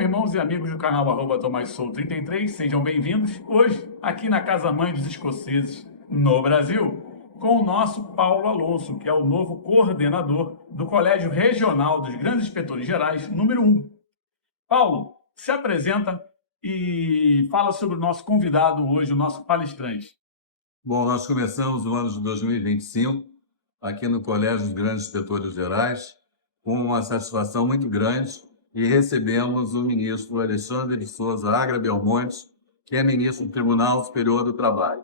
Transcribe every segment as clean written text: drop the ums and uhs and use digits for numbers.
Bom, irmãos e amigos do canal @TomásSoulo33, sejam bem-vindos hoje aqui na Casa Mãe dos Escoceses, no Brasil, com o nosso Paulo Alonso, que é o novo coordenador do Colégio Regional dos Grandes Inspetores Gerais, número 1. Paulo, se apresenta e fala sobre o nosso convidado hoje, o nosso palestrante. Bom, nós começamos o ano de 2025 aqui no Colégio dos Grandes Inspetores Gerais com uma satisfação muito grande e recebemos o ministro Alexandre de Souza Agra Belmonte, que é ministro do Tribunal Superior do Trabalho.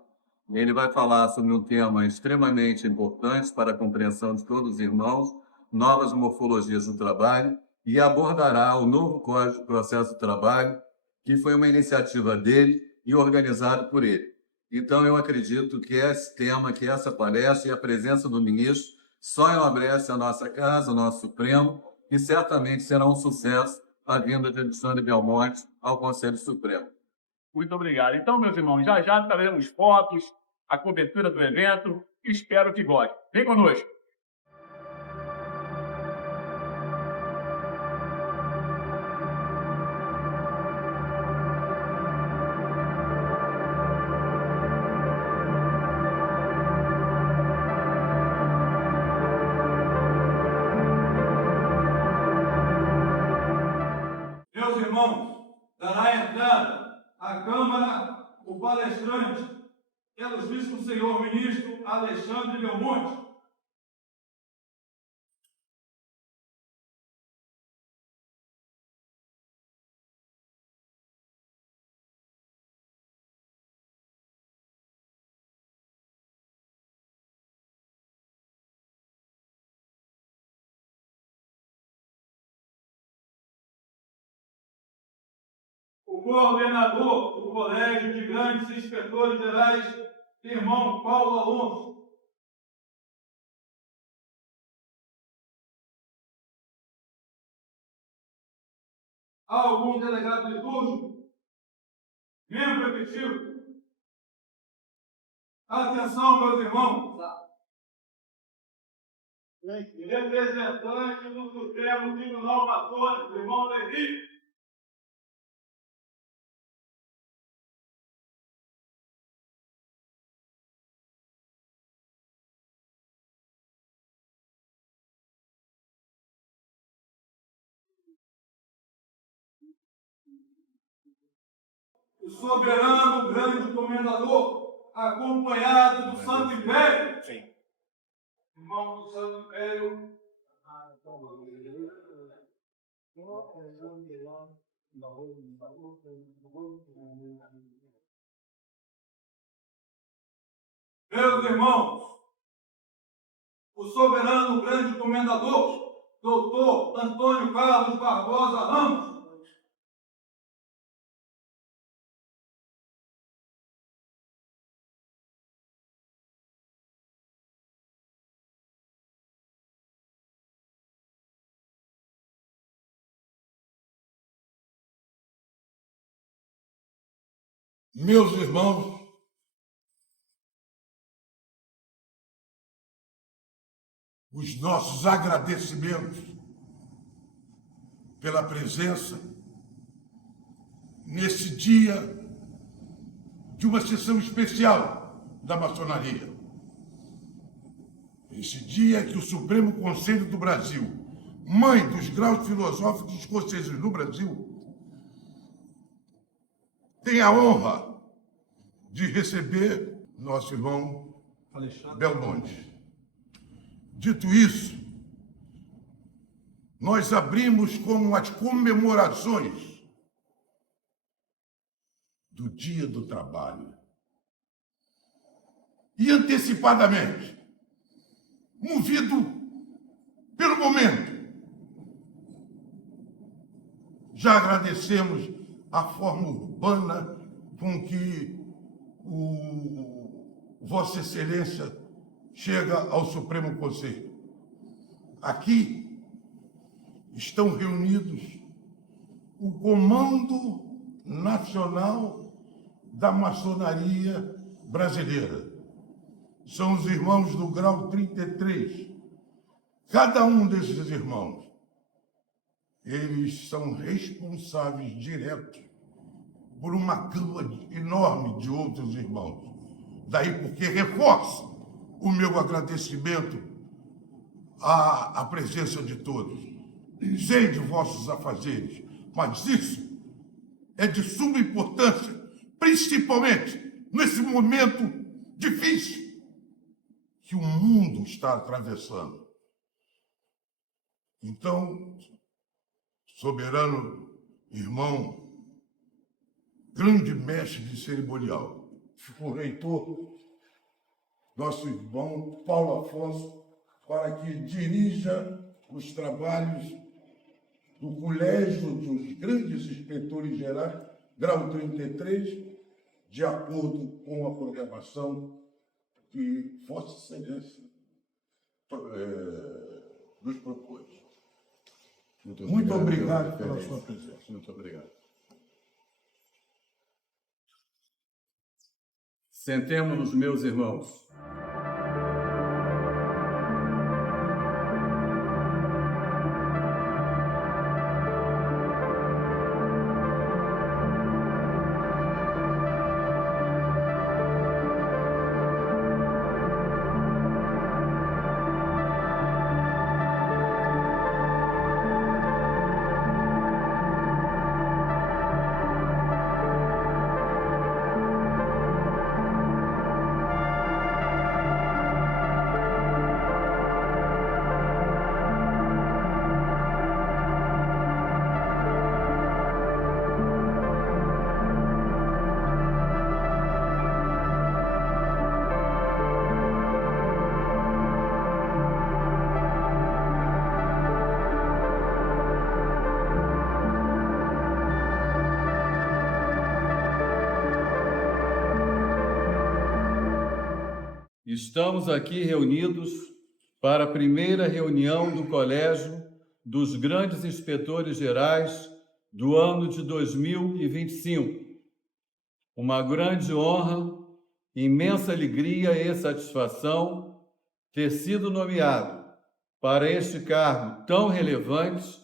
Ele vai falar sobre um tema extremamente importante para a compreensão de todos os irmãos, novas morfologias do trabalho, e abordará o novo Código de Processo do Trabalho, que foi uma iniciativa dele e organizado por ele. Então, eu acredito que esse tema, que essa palestra e a presença do ministro só enobrece a nossa casa, o nosso Supremo, e certamente será um sucesso a vinda de Alexandre Belmonte ao Conselho Supremo. Muito obrigado. Então, meus irmãos, já traremos fotos, a cobertura do evento. Espero que gostem. Vem conosco. Meus irmãos, dará entrada à Câmara o palestrante, ilustríssimo senhor ministro Alexandre Belmonte. O coordenador do Colégio de Grandes Inspetores Gerais, irmão Paulo Alonso. Há algum delegado de turno? Membro efetivo? Atenção, meus irmãos. Representante do Supremo Tribunal Maçônico, irmão Henrique. O soberano grande comendador, acompanhado do Santo Império. Sim. Irmão do Santo Império. Meus irmãos, o soberano grande comendador, doutor Antônio Carlos Barbosa Ramos. Meus irmãos, os nossos agradecimentos pela presença nesse dia de uma sessão especial da maçonaria. Esse dia que o Supremo Conselho do Brasil, mãe dos graus filosóficos escoceses no Brasil, tem a honra de receber nosso irmão Belmonte. Dito isso, nós abrimos com as comemorações do Dia do Trabalho. E antecipadamente, movido pelo momento, já agradecemos a forma urbana com que Vossa Excelência chega ao Supremo Conselho. Aqui estão reunidos o Comando Nacional da Maçonaria Brasileira. São os irmãos do grau 33. Cada um desses irmãos eles são responsáveis diretos por uma gama enorme de outros irmãos. Daí porque reforço o meu agradecimento à presença de todos. Sei de vossos afazeres, mas isso é de suma importância, principalmente nesse momento difícil que o mundo está atravessando. Então, soberano irmão, grande mestre de cerimonial, o reitor, nosso irmão Paulo Afonso, para que dirija os trabalhos do Colégio dos Grandes Inspetores Gerais, grau 33, de acordo com a programação que Vossa Excelência nos propôs. Muito obrigado pela sua presença. Muito obrigado. Sentemo-nos, meus irmãos. Estamos aqui reunidos para a primeira reunião do Colégio dos Grandes Inspetores Gerais do ano de 2025. Uma grande honra, imensa alegria e satisfação ter sido nomeado para este cargo tão relevante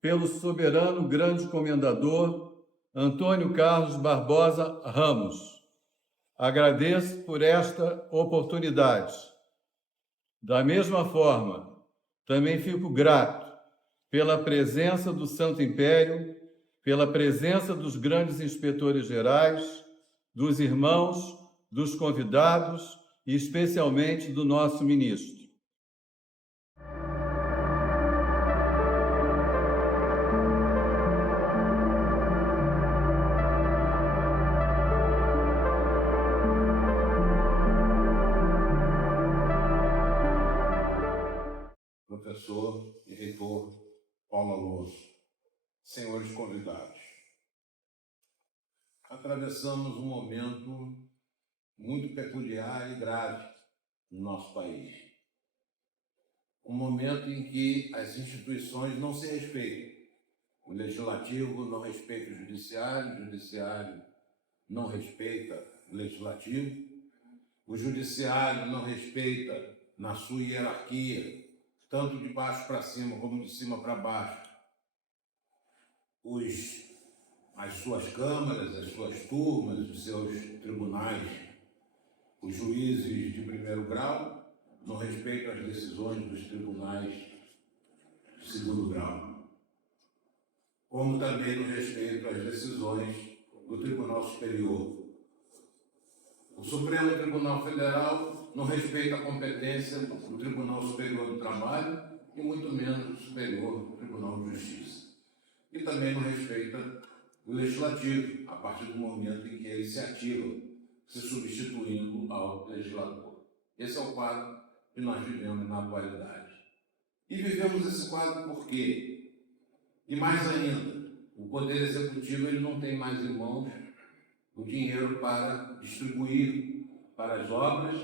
pelo soberano grande comendador Antônio Carlos Barbosa Ramos. Agradeço por esta oportunidade. Da mesma forma, também fico grato pela presença do Santo Império, pela presença dos grandes inspetores gerais, dos irmãos, dos convidados e especialmente do nosso ministro. Professor e reitor Paulo Alonso, senhores convidados, atravessamos um momento muito peculiar e grave no nosso país. Um momento em que as instituições não se respeitam. O legislativo não respeita o judiciário não respeita o legislativo, o judiciário não respeita na sua hierarquia, tanto de baixo para cima como de cima para baixo, as suas câmaras, as suas turmas, os seus tribunais. Os juízes de primeiro grau não respeitam as decisões dos tribunais de segundo grau, como também não respeitam as decisões do Tribunal Superior. O Supremo Tribunal Federal não respeita a competência do Tribunal Superior do Trabalho e muito menos do Superior Tribunal de Justiça. E também não respeita o Legislativo, a partir do momento em que ele se ativa, se substituindo ao legislador. Esse é o quadro que nós vivemos na atualidade. E vivemos esse quadro por quê? E mais ainda, o Poder Executivo ele não tem mais em mãos o dinheiro para distribuir para as obras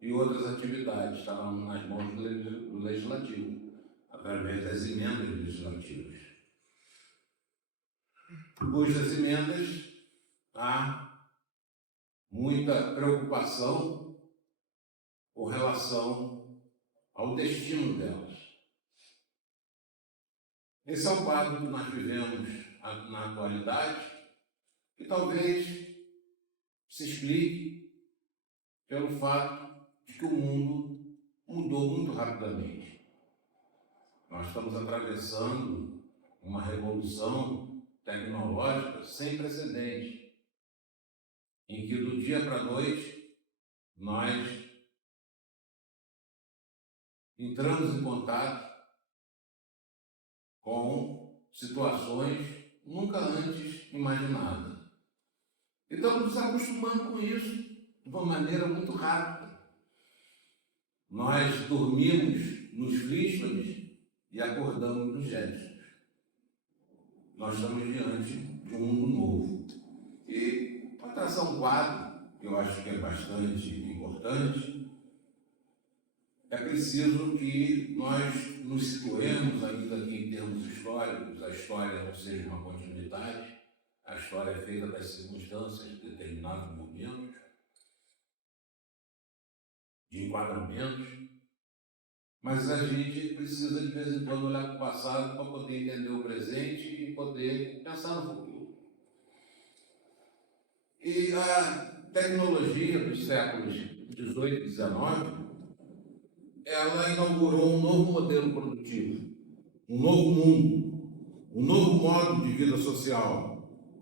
e outras atividades. Está nas mãos do Legislativo, através das emendas legislativas. Cujas emendas há muita preocupação com relação ao destino delas. Esse é o quadro que nós vivemos na atualidade, que talvez se explique pelo fato de que o mundo mudou muito rapidamente. Nós estamos atravessando uma revolução tecnológica sem precedente, em que do dia para a noite nós entramos em contato com situações nunca antes imaginadas. E estamos nos acostumando com isso de uma maneira muito rápida. Nós dormimos nos Flintstones e acordamos nos Jetsons. Nós estamos diante de um mundo novo. E para traçar um quadro, que eu acho que é bastante importante, é preciso que nós nos situemos, ainda que em termos históricos, a história não seja uma continuidade, a história é feita das circunstâncias de determinados momentos, de enquadramentos, mas a gente precisa de vez em quando olhar para o passado para poder entender o presente e poder pensar no futuro. E a tecnologia dos séculos XVIII e XIX, ela inaugurou um novo modelo produtivo, um novo mundo, um novo modo de vida social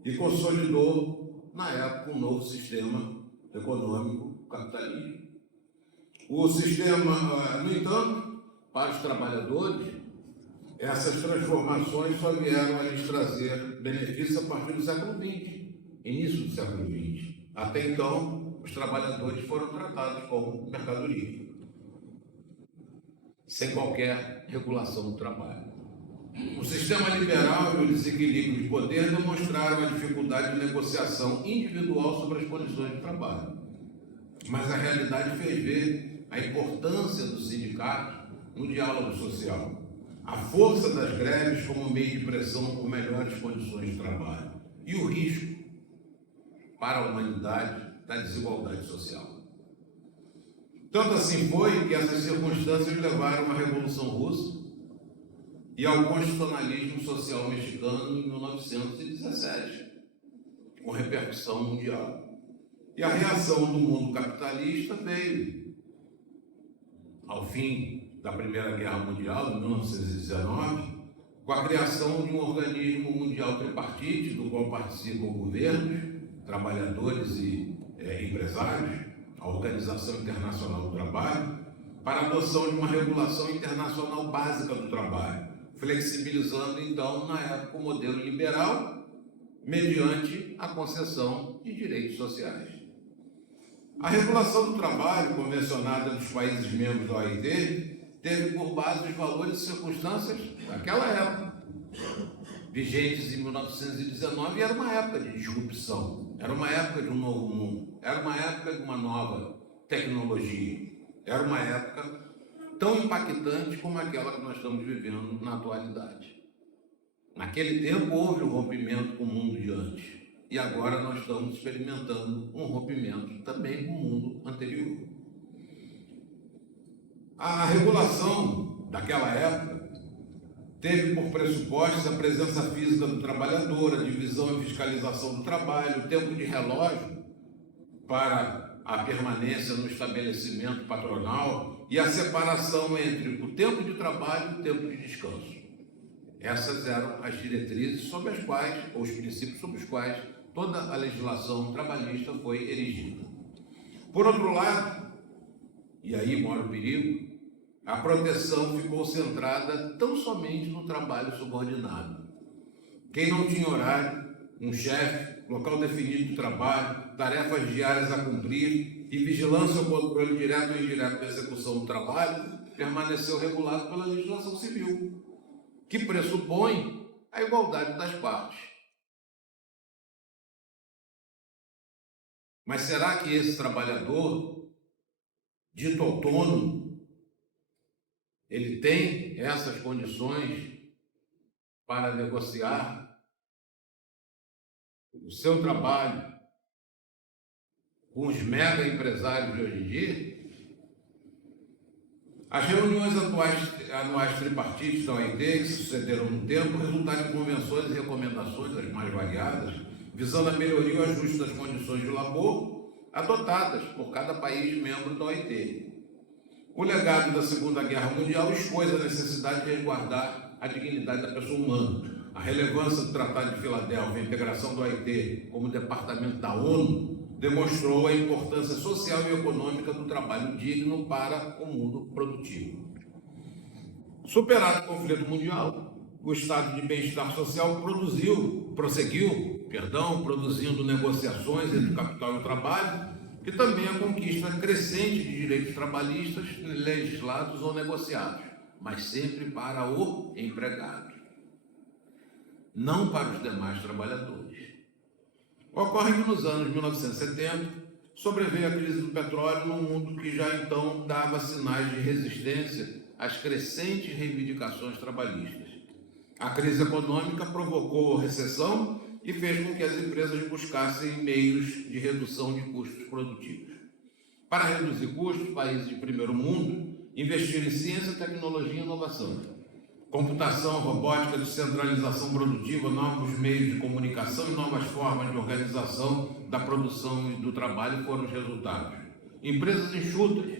e consolidou, na época, um novo sistema econômico capitalista. O sistema, no entanto, para os trabalhadores, essas transformações só vieram a lhes trazer benefícios a partir do século XX, início do século XX. Até então, os trabalhadores foram tratados como mercadoria, sem qualquer regulação do trabalho. O sistema liberal e o desequilíbrio de poder demonstraram a dificuldade de negociação individual sobre as condições de trabalho. Mas a realidade fez ver a importância dos sindicatos no diálogo social, a força das greves como meio de pressão por melhores condições de trabalho e o risco para a humanidade da desigualdade social. Tanto assim foi que essas circunstâncias levaram à Revolução Russa e ao constitucionalismo social mexicano em 1917, com repercussão mundial. E a reação do mundo capitalista veio ao fim da Primeira Guerra Mundial, em 1919, com a criação de um organismo mundial tripartite, do qual participam governos, trabalhadores e empresários, a Organização Internacional do Trabalho, para a adoção de uma regulação internacional básica do trabalho, flexibilizando, então, na época, o modelo liberal, mediante a concessão de direitos sociais. A regulação do trabalho, convencionada nos países membros da OIT, teve por base os valores e circunstâncias daquela época, vigentes em 1919, e era uma época de disrupção, era uma época de um novo mundo, era uma época de uma nova tecnologia, era uma época tão impactante como aquela que nós estamos vivendo na atualidade. Naquele tempo houve um rompimento com o mundo de antes, e agora nós estamos experimentando um rompimento também com o mundo anterior. A regulação daquela época teve por pressupostos a presença física do trabalhador, a divisão e fiscalização do trabalho, o tempo de relógio para a permanência no estabelecimento patronal e a separação entre o tempo de trabalho e o tempo de descanso. Essas eram as diretrizes sobre as quais, ou os princípios sobre os quais, toda a legislação trabalhista foi erigida. Por outro lado, e aí mora o perigo, a proteção ficou centrada tão somente no trabalho subordinado. Quem não tinha horário, um chefe, local definido de trabalho, tarefas diárias a cumprir e vigilância ou controle direto ou indireto da execução do trabalho, permaneceu regulado pela legislação civil, que pressupõe a igualdade das partes. Mas será que esse trabalhador, dito autônomo, ele tem essas condições para negociar o seu trabalho com os mega empresários de hoje em dia? As reuniões anuais tripartites da OIT, que se sucederam no tempo, resultaram em convenções e recomendações, as mais variadas, visando a melhoria e o ajuste das condições de labor adotadas por cada país membro da OIT. O legado da Segunda Guerra Mundial expôs a necessidade de resguardar a dignidade da pessoa humana. A relevância do Tratado de Filadélfia, a integração do OIT como departamento da ONU, demonstrou a importância social e econômica do trabalho digno para o mundo produtivo. Superado o conflito mundial, o estado de bem-estar social prosseguiu, produzindo negociações entre o capital e o trabalho, que também a conquista crescente de direitos trabalhistas legislados ou negociados, mas sempre para o empregado, não para os demais trabalhadores. Ocorre que nos anos 1970 sobreveio a crise do petróleo num mundo que já então dava sinais de resistência às crescentes reivindicações trabalhistas. A crise econômica provocou recessão e fez com que as empresas buscassem meios de redução de custos produtivos. Para reduzir custos, países de primeiro mundo investiram em ciência, tecnologia e inovação. Computação, robótica, descentralização produtiva, novos meios de comunicação e novas formas de organização da produção e do trabalho foram os resultados. Empresas enxutas,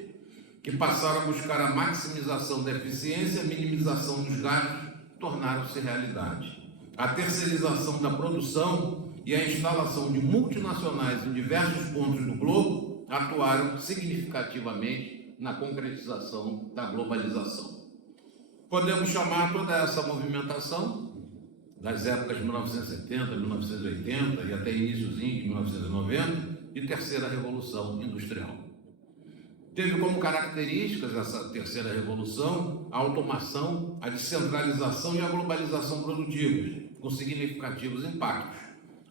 que passaram a buscar a maximização da eficiência e a minimização dos gastos, tornaram-se realidade. A terceirização da produção e a instalação de multinacionais em diversos pontos do globo atuaram significativamente na concretização da globalização. Podemos chamar toda essa movimentação, das épocas de 1970, 1980 e até iníciozinho de 1990, de terceira revolução industrial. Teve como características essa terceira revolução a automação, a descentralização e a globalização produtivas, com significativos impactos.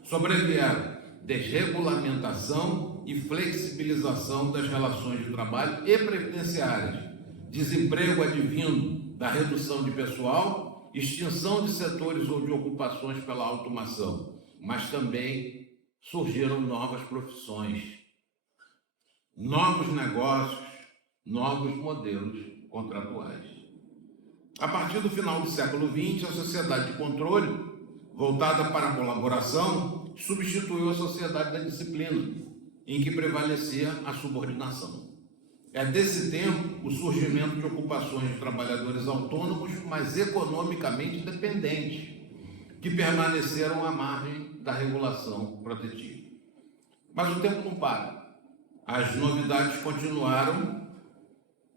Sobrevieram desregulamentação e flexibilização das relações de trabalho e previdenciárias, desemprego advindo da redução de pessoal, extinção de setores ou de ocupações pela automação, mas também surgiram novas profissões, novos negócios, novos modelos contratuais. A partir do final do século XX, a sociedade de controle, voltada para a colaboração, substituiu a sociedade da disciplina, em que prevalecia a subordinação. É desse tempo o surgimento de ocupações de trabalhadores autônomos, mas economicamente dependentes, que permaneceram à margem da regulação protetiva. Mas o tempo não para. As novidades continuaram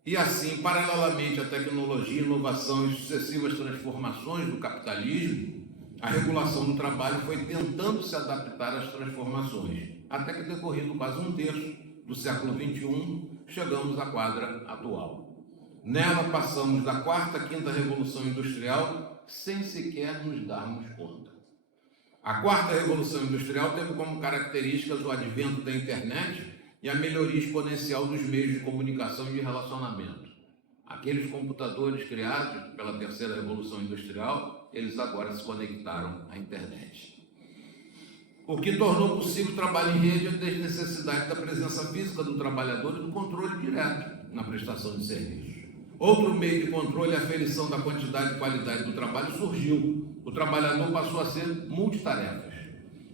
e assim, paralelamente à tecnologia, inovação e sucessivas transformações do capitalismo, a regulação do trabalho foi tentando se adaptar às transformações, até que, decorrido quase um terço do século XXI, chegamos à quadra atual. Nela passamos da quarta à quinta revolução industrial sem sequer nos darmos conta. A quarta revolução industrial teve como características o advento da internet e a melhoria exponencial dos meios de comunicação e de relacionamento. Aqueles computadores criados pela terceira revolução industrial, eles agora se conectaram à internet. O que tornou possível o trabalho em rede é a desnecessidade da presença física do trabalhador e do controle direto na prestação de serviços. Outro meio de controle, a aferição da quantidade e qualidade do trabalho, surgiu. O trabalhador passou a ser multitarefas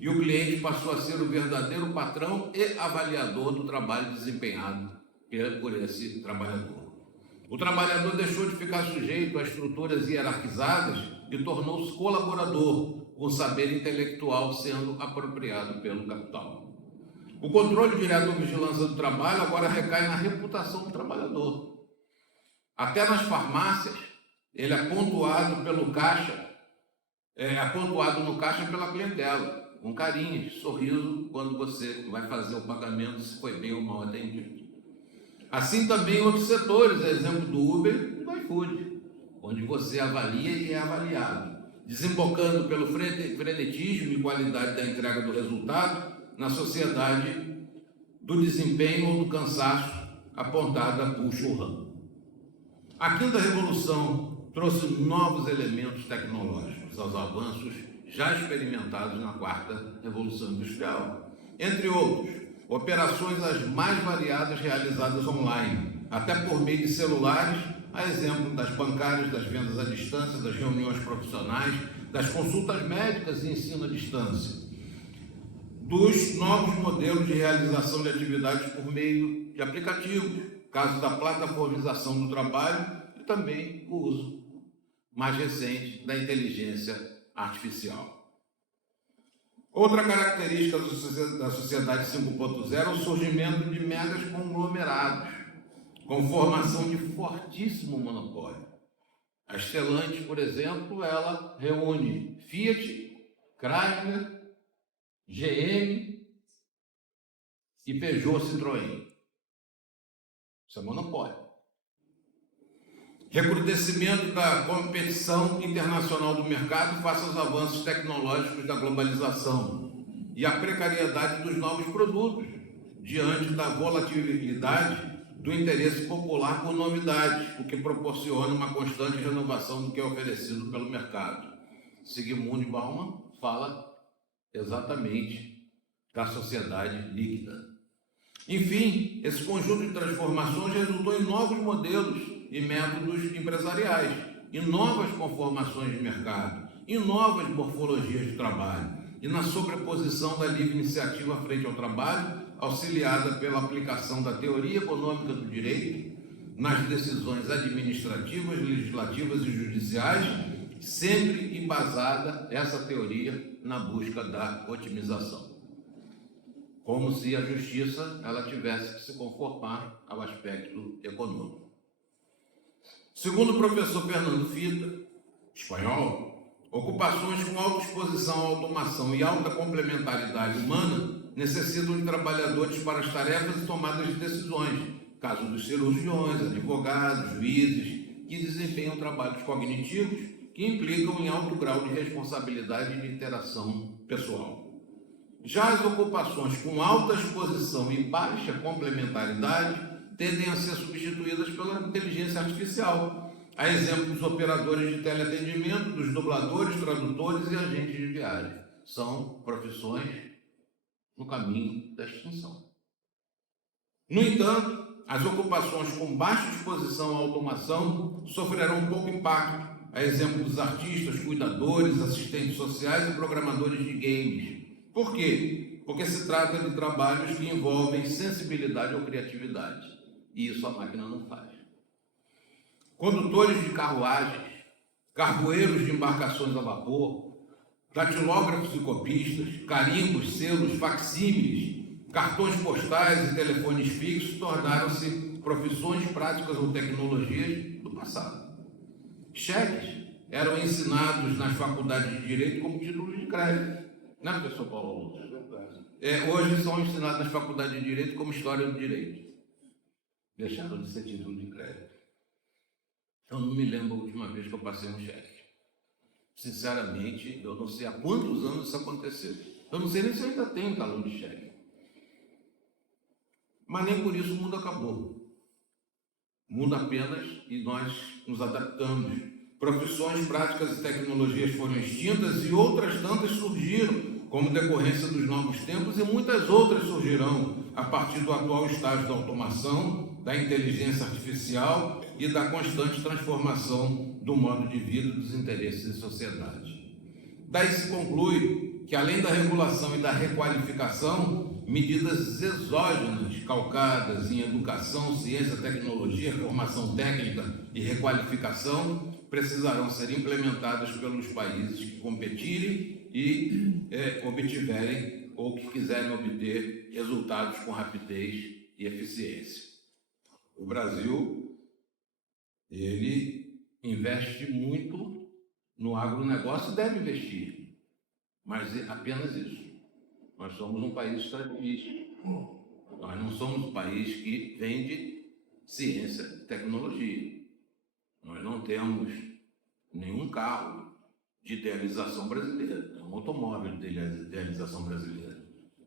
e o cliente passou a ser o verdadeiro patrão e avaliador do trabalho desempenhado por esse trabalhador. O trabalhador deixou de ficar sujeito a estruturas hierarquizadas e tornou-se colaborador, com saber intelectual sendo apropriado pelo capital. O controle direto ou vigilância do trabalho agora recai na reputação do trabalhador. Até nas farmácias, ele é pontuado pelo caixa, pontuado no caixa pela clientela, com carinho, sorriso, quando você vai fazer o pagamento, se foi bem ou mal atendido. Assim também em outros setores, exemplo do Uber e do iFood, onde você avalia e é avaliado, desembocando pelo frenetismo e qualidade da entrega do resultado na sociedade do desempenho ou do cansaço apontada por Churran. A quinta revolução trouxe novos elementos tecnológicos aos avanços já experimentados na quarta revolução industrial. Entre outros, operações as mais variadas realizadas online, até por meio de celulares a exemplo das bancárias, das vendas à distância, das reuniões profissionais, das consultas médicas e ensino à distância, dos novos modelos de realização de atividades por meio de aplicativos, caso da plataformização do trabalho e também o uso mais recente da inteligência artificial. Outra característica da sociedade 5.0 é o surgimento de megas conglomerados, com formação de fortíssimo monopólio. A Stellantis, por exemplo, ela reúne Fiat, Chrysler, GM e Peugeot Citroën. Isso é monopólio. Recrudescimento da competição internacional do mercado face aos avanços tecnológicos da globalização e a precariedade dos novos produtos, diante da volatilidade do interesse popular por novidades, o que proporciona uma constante renovação do que é oferecido pelo mercado. Zygmunt Bauman fala exatamente da sociedade líquida. Enfim, esse conjunto de transformações resultou em novos modelos e métodos empresariais, em novas conformações de mercado, em novas morfologias de trabalho e na sobreposição da livre iniciativa frente ao trabalho, auxiliada pela aplicação da teoria econômica do direito nas decisões administrativas, legislativas e judiciais, sempre embasada essa teoria na busca da otimização. Como se a justiça ela tivesse que se conformar ao aspecto econômico. Segundo o professor Fernando Fita, espanhol, ocupações com alta exposição à automação e alta complementaridade humana necessitam de trabalhadores para as tarefas e tomadas de decisões, caso dos cirurgiões, advogados, juízes, que desempenham trabalhos cognitivos que implicam em alto grau de responsabilidade e de interação pessoal. Já as ocupações com alta exposição e baixa complementaridade tendem a ser substituídas pela inteligência artificial, a exemplo dos operadores de teleatendimento, dos dubladores, tradutores e agentes de viagem. São profissões no caminho da extinção. No entanto, as ocupações com baixa exposição à automação sofrerão pouco impacto, a exemplo dos artistas, cuidadores, assistentes sociais e programadores de games. Por quê? Porque se trata de trabalhos que envolvem sensibilidade ou criatividade. E isso a máquina não faz. Condutores de carruagens, carvoeiros de embarcações a vapor, datilógrafos e copistas, carimbos, selos, facsímiles, cartões postais e telefones fixos tornaram-se profissões práticas ou tecnologias do passado. Cheques eram ensinados nas faculdades de Direito como títulos de crédito. Não é, professor Paulo? Hoje são ensinados nas faculdades de Direito como História do Direito. Deixaram de ser título de crédito. Eu não me lembro a última vez que eu passei um cheque. Sinceramente, eu não sei há quantos anos isso aconteceu. Eu não sei nem se eu ainda tenho talão de cheque. Mas nem por isso o mundo acabou. Muda apenas e nós nos adaptamos. Profissões, práticas e tecnologias foram extintas e outras tantas surgiram, como decorrência dos novos tempos, e muitas outras surgirão a partir do atual estágio da automação, da inteligência artificial e da constante transformação do modo de vida e dos interesses de sociedade. Daí se conclui que, além da regulação e da requalificação, medidas exógenas calcadas em educação, ciência, tecnologia, formação técnica e requalificação precisarão ser implementadas pelos países que competirem e obtiverem ou que quiserem obter resultados com rapidez e eficiência. O Brasil, ele investe muito no agronegócio e deve investir, mas é apenas isso. Nós somos um país estrategista. Nós não somos um país que vende ciência e tecnologia. Nós não temos nenhum carro de idealização brasileira, um automóvel de idealização brasileira.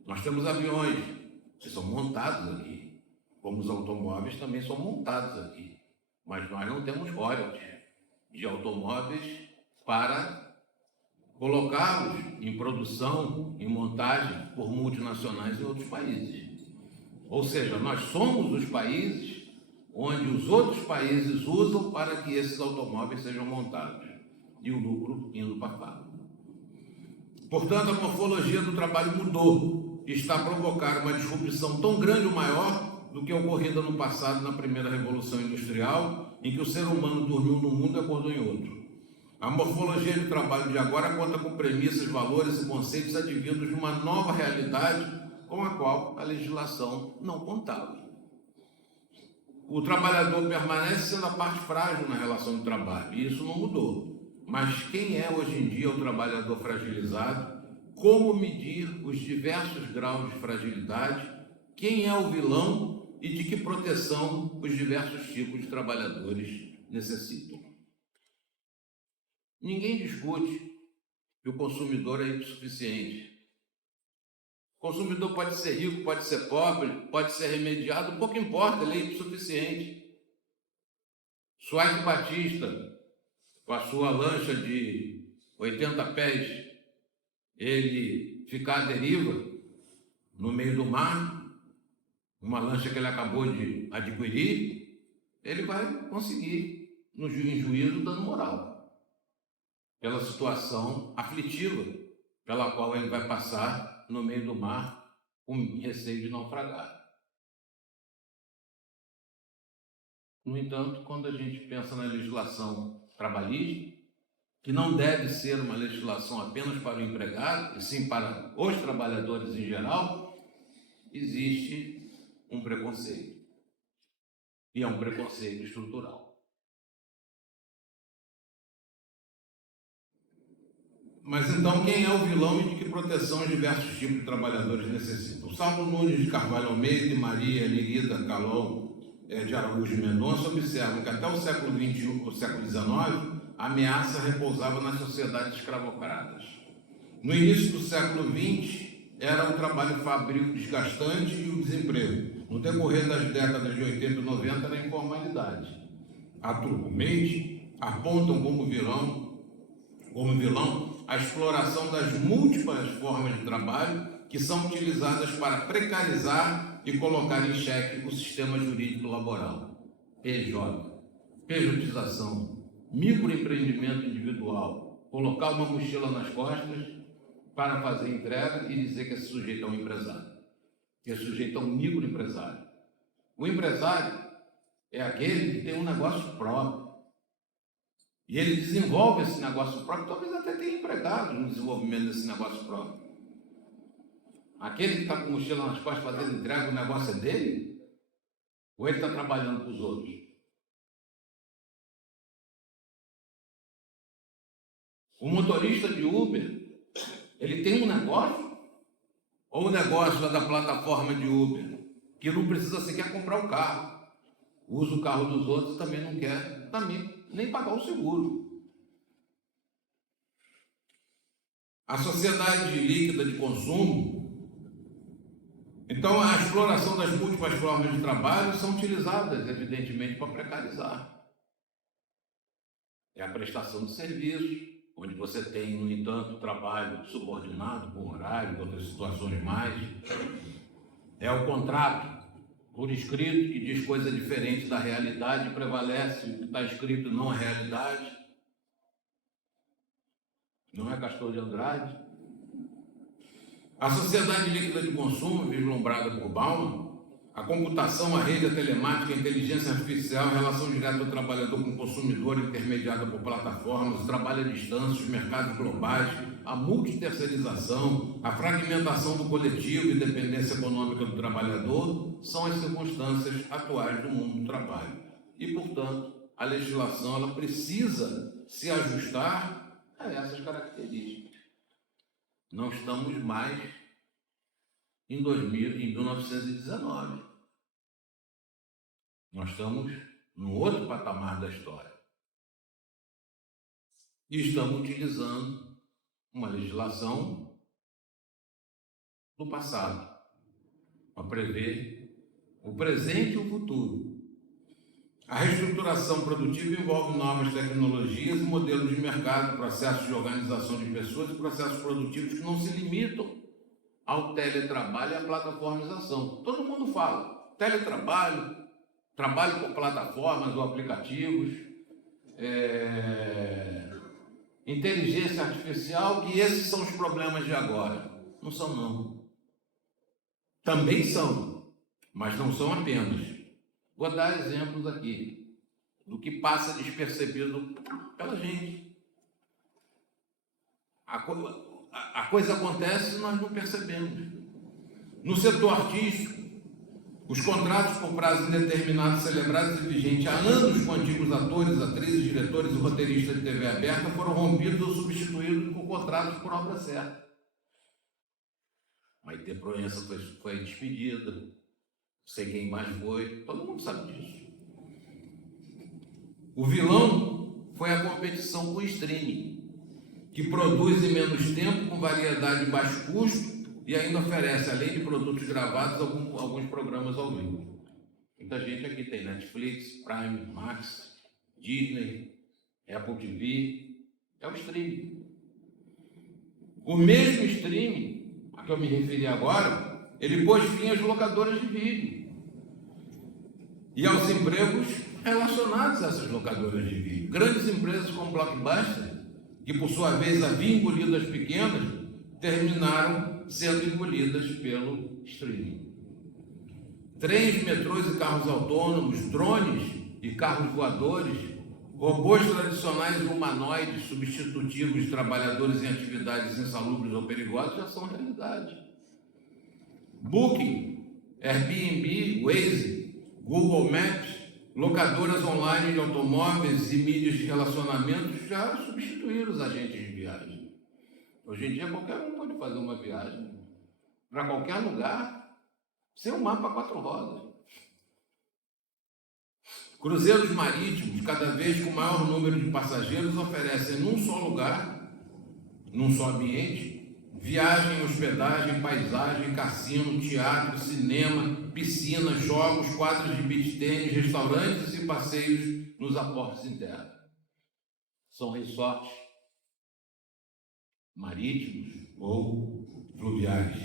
Nós temos aviões que são montados aqui, como os automóveis também são montados aqui. Mas nós não temos royalties de automóveis para colocá-los em produção, em montagem por multinacionais em outros países. Ou seja, nós somos os países onde os outros países usam para que esses automóveis sejam montados, e o lucro indo para a fábrica. Portanto, a morfologia do trabalho mudou e está a provocar uma disrupção tão grande ou maior do que ocorrida no passado, na primeira Revolução Industrial, em que o ser humano dormiu num mundo e acordou em outro. A morfologia do trabalho de agora conta com premissas, valores e conceitos advindos de uma nova realidade com a qual a legislação não contava. O trabalhador permanece sendo a parte frágil na relação de trabalho, e isso não mudou. Mas quem é hoje em dia o trabalhador fragilizado? Como medir os diversos graus de fragilidade? Quem é o vilão e de que proteção os diversos tipos de trabalhadores necessitam? Ninguém discute que o consumidor é insuficiente. O consumidor pode ser rico, pode ser pobre, pode ser remediado, pouco importa, ele é insuficiente. Suárez Batista, com a sua lancha de 80 pés, ele ficar à deriva no meio do mar, uma lancha que ele acabou de adquirir, ele vai conseguir, no juízo, dano moral, pela situação aflitiva pela qual ele vai passar no meio do mar com receio de naufragar. No entanto, quando a gente pensa na legislação trabalhista, que não deve ser uma legislação apenas para o empregado, e sim para os trabalhadores em geral, existe um preconceito. E é um preconceito estrutural. Mas então, quem é o vilão e de que proteção os diversos tipos de trabalhadores necessitam? Saulo Nunes de Carvalho Almeida e Maria Nerida Calol de Araújo Mendonça observam que até o século XXI, o século XIX, a ameaça repousava nas sociedades escravocratas. No início do século XX, era o trabalho fabril desgastante e o desemprego. No decorrer das décadas de 80 e 90, era a informalidade. Atualmente, apontam como vilão a exploração das múltiplas formas de trabalho que são utilizadas para precarizar e colocar em xeque o sistema jurídico laboral. PJ, pejotização, microempreendimento individual, colocar uma mochila nas costas para fazer entrega e dizer que esse sujeito é um empresário, que esse sujeito é um microempresário. O empresário é aquele que tem um negócio próprio. E ele desenvolve esse negócio próprio, talvez até tenha empregado no desenvolvimento desse negócio próprio. Aquele que está com mochila nas costas fazendo entrega, o negócio é dele? Ou ele está trabalhando para os outros? O motorista de Uber, ele tem um negócio? Ou o negócio é da plataforma de Uber, que não precisa sequer comprar o carro, usa o carro dos outros e também não quer nem pagar o seguro. A sociedade líquida de consumo, então a exploração das múltiplas formas de trabalho são utilizadas, evidentemente, para precarizar. É a prestação de serviço, onde você tem, no entanto, trabalho subordinado, com horário, com outras situações mais. É o contrato por escrito, que diz coisa diferente da realidade, prevalece o que está escrito, não a realidade. Não é Castor de Andrade? A sociedade líquida de consumo, vislumbrada por Bauman, a computação, a rede, a telemática, a inteligência artificial, a relação direta do trabalhador com o consumidor intermediada por plataformas, o trabalho à distância, os mercados globais, a multiterceirização, a fragmentação do coletivo e dependência econômica do trabalhador são as circunstâncias atuais do mundo do trabalho. E, portanto, a legislação ela precisa se ajustar a essas características. Não estamos mais em 1919. Nós estamos num outro patamar da história. E estamos utilizando uma legislação do passado para prever o presente e o futuro. A reestruturação produtiva envolve novas tecnologias e modelos de mercado, processos de organização de pessoas e processos produtivos que não se limitam ao teletrabalho e à plataformização. Todo mundo fala teletrabalho, trabalho por plataformas ou aplicativos, inteligência artificial, que esses são os problemas de agora. Não são, não. Também são, mas não são apenas. Vou dar exemplos aqui do que passa despercebido pela gente. A coisa acontece e nós não percebemos. No setor artístico, os contratos por prazo indeterminado celebrados e vigentes há anos com antigos atores, atrizes, diretores e roteiristas de TV aberta foram rompidos ou substituídos por contratos por obra certa. Maite Proença foi despedida, não sei quem mais foi, todo mundo sabe disso. O vilão foi a competição com o streaming, que produz em menos tempo, com variedade e baixo custo, e ainda oferece, além de produtos gravados, alguns programas ao vivo. Muita gente aqui tem Netflix, Prime, Max, Disney, Apple TV, é o streaming. O mesmo streaming, a que eu me referi agora, ele pôs fim às locadoras de vídeo e aos empregos relacionados a essas locadoras de vídeo. Grandes empresas como Blockbuster, que por sua vez haviam engolido as pequenas, terminaram sendo engolidas pelo streaming. Trens, metrôs e carros autônomos, drones e carros voadores, robôs tradicionais e humanoides substitutivos de trabalhadores em atividades insalubres ou perigosas já são realidade. Booking, Airbnb, Waze, Google Maps, locadoras online de automóveis e mídias de relacionamento já substituíram os agentes de viagem. Hoje em dia qualquer um pode fazer uma viagem para qualquer lugar sem um mapa 4 rodas. Cruzeiros marítimos, cada vez com maior número de passageiros, oferecem num só lugar, num só ambiente, viagem, hospedagem, paisagem, cassino, teatro, cinema, piscina, jogos, quadras de beach tênis, restaurantes e passeios nos aportos internos. São resorts marítimos ou fluviais.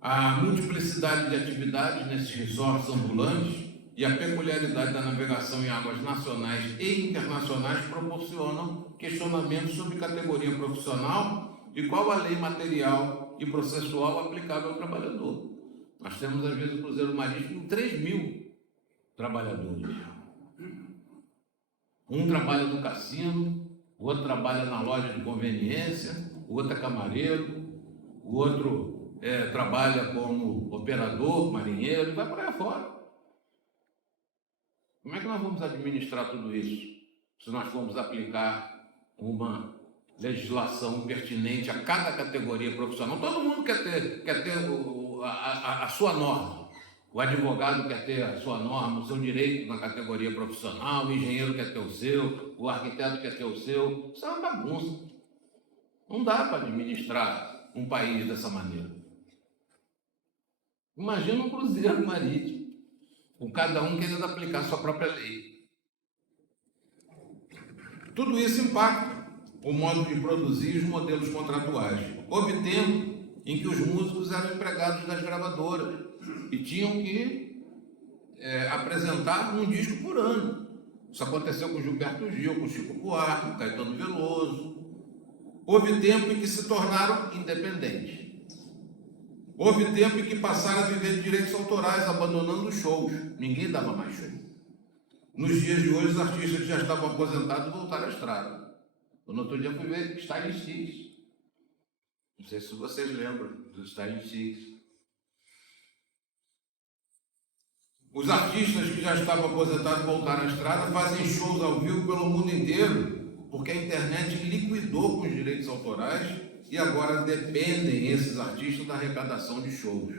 A multiplicidade de atividades nesses resorts ambulantes e a peculiaridade da navegação em águas nacionais e internacionais proporcionam questionamentos sobre categoria profissional e qual a lei material e processual aplicável ao trabalhador. Nós temos, às vezes, o cruzeiro marítimo com 3.000 trabalhadores. Um trabalha no cassino, o outro trabalha na loja de conveniência, o outro é camareiro, o outro trabalha como operador, marinheiro, e vai por aí fora. Como é que nós vamos administrar tudo isso se nós formos aplicar uma legislação pertinente a cada categoria profissional? Todo mundo quer ter a sua norma. O advogado quer ter a sua norma, o seu direito na categoria profissional, o engenheiro quer ter o seu, o arquiteto quer ter o seu. Isso é uma bagunça. Não dá para administrar um país dessa maneira. Imagina um cruzeiro marítimo, com cada um querendo aplicar sua própria lei. Tudo isso impacta o modo de produzir e os modelos contratuais. Houve tempo em que os músicos eram empregados das gravadoras e tinham que apresentar um disco por ano. Isso aconteceu com Gilberto Gil, com Chico Buarque, com Caetano Veloso. Houve tempo em que se tornaram independentes. Houve tempo em que passaram a viver de direitos autorais, abandonando os shows. Ninguém dava mais show. Nos dias de hoje, os artistas que já estavam aposentados voltaram à estrada. No outro dia eu fui ver Styling Six. Não sei se vocês lembram dos Styling Six. Os artistas que já estavam aposentados voltaram à estrada, fazem shows ao vivo pelo mundo inteiro, porque a internet liquidou com os direitos autorais e agora dependem esses artistas da arrecadação de shows.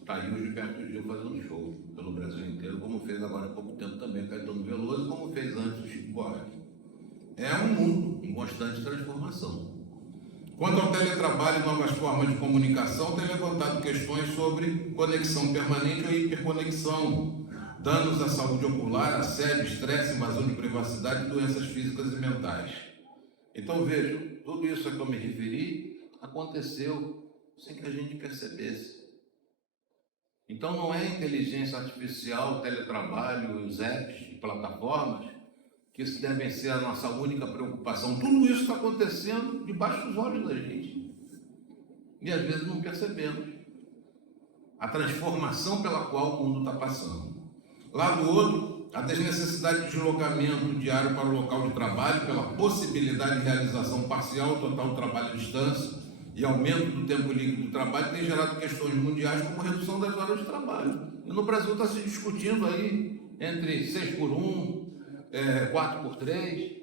Está aí o Gilberto Gil fazendo show pelo Brasil inteiro, como fez agora há pouco tempo também o Caetano Veloso, como fez antes o Chico Buarque. É um mundo em constante transformação. Quanto ao teletrabalho e novas formas de comunicação, tem levantado questões sobre conexão permanente ou hiperconexão, danos à saúde ocular, assédio, estresse, invasão de privacidade e doenças físicas e mentais. Então vejam, tudo isso a que eu me referi aconteceu sem que a gente percebesse. Então não é inteligência artificial, teletrabalho, os apps, plataformas, que isso devem ser a nossa única preocupação. Tudo isso está acontecendo debaixo dos olhos da gente. E às vezes não percebemos a transformação pela qual o mundo está passando. Lá do outro, a desnecessidade de deslocamento diário para o local de trabalho, pela possibilidade de realização parcial ou total do trabalho à distância e aumento do tempo líquido do trabalho, tem gerado questões mundiais como redução das horas de trabalho. E no Brasil está se discutindo aí entre 6x1, 4x3.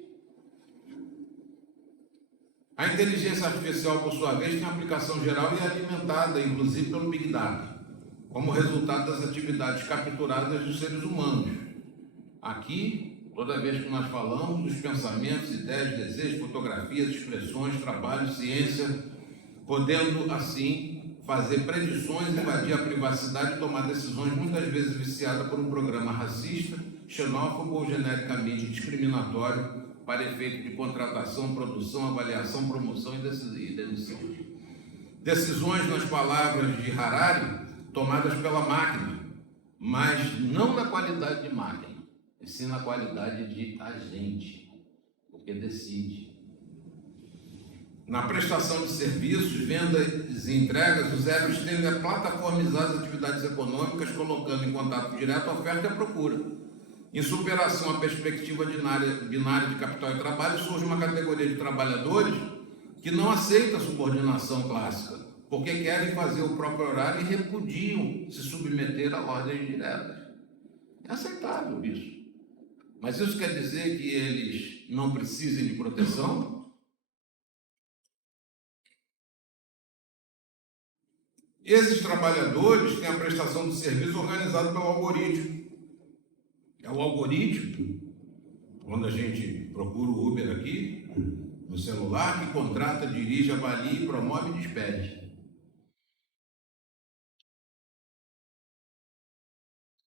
A inteligência artificial, por sua vez, tem aplicação geral e é alimentada, inclusive, pelo Big Data, como resultado das atividades capturadas dos seres humanos. Aqui, toda vez que nós falamos, os pensamentos, ideias, desejos, fotografias, expressões, trabalho, ciência, podendo, assim, fazer predições, invadir a privacidade e tomar decisões muitas vezes viciadas por um programa racista, xenófobo ou genericamente discriminatório para efeito de contratação, produção, avaliação, promoção e demissão. Decisões, nas palavras de Harari, tomadas pela máquina, mas não na qualidade de máquina, e sim na qualidade de agente, porque decide. Na prestação de serviços, vendas e entregas, os elos tendem a plataformizar as atividades econômicas, colocando em contato direto a oferta e a procura. Em superação à perspectiva binária de capital e trabalho, surge uma categoria de trabalhadores que não aceita a subordinação clássica, porque querem fazer o próprio horário e repudiam se submeter a ordens diretas. É aceitável isso. Mas isso quer dizer que eles não precisem de proteção? Esses trabalhadores têm a prestação de serviço organizado pelo algoritmo. É o algoritmo, quando a gente procura o Uber aqui, no celular, que contrata, dirige, avalia, promove e despede.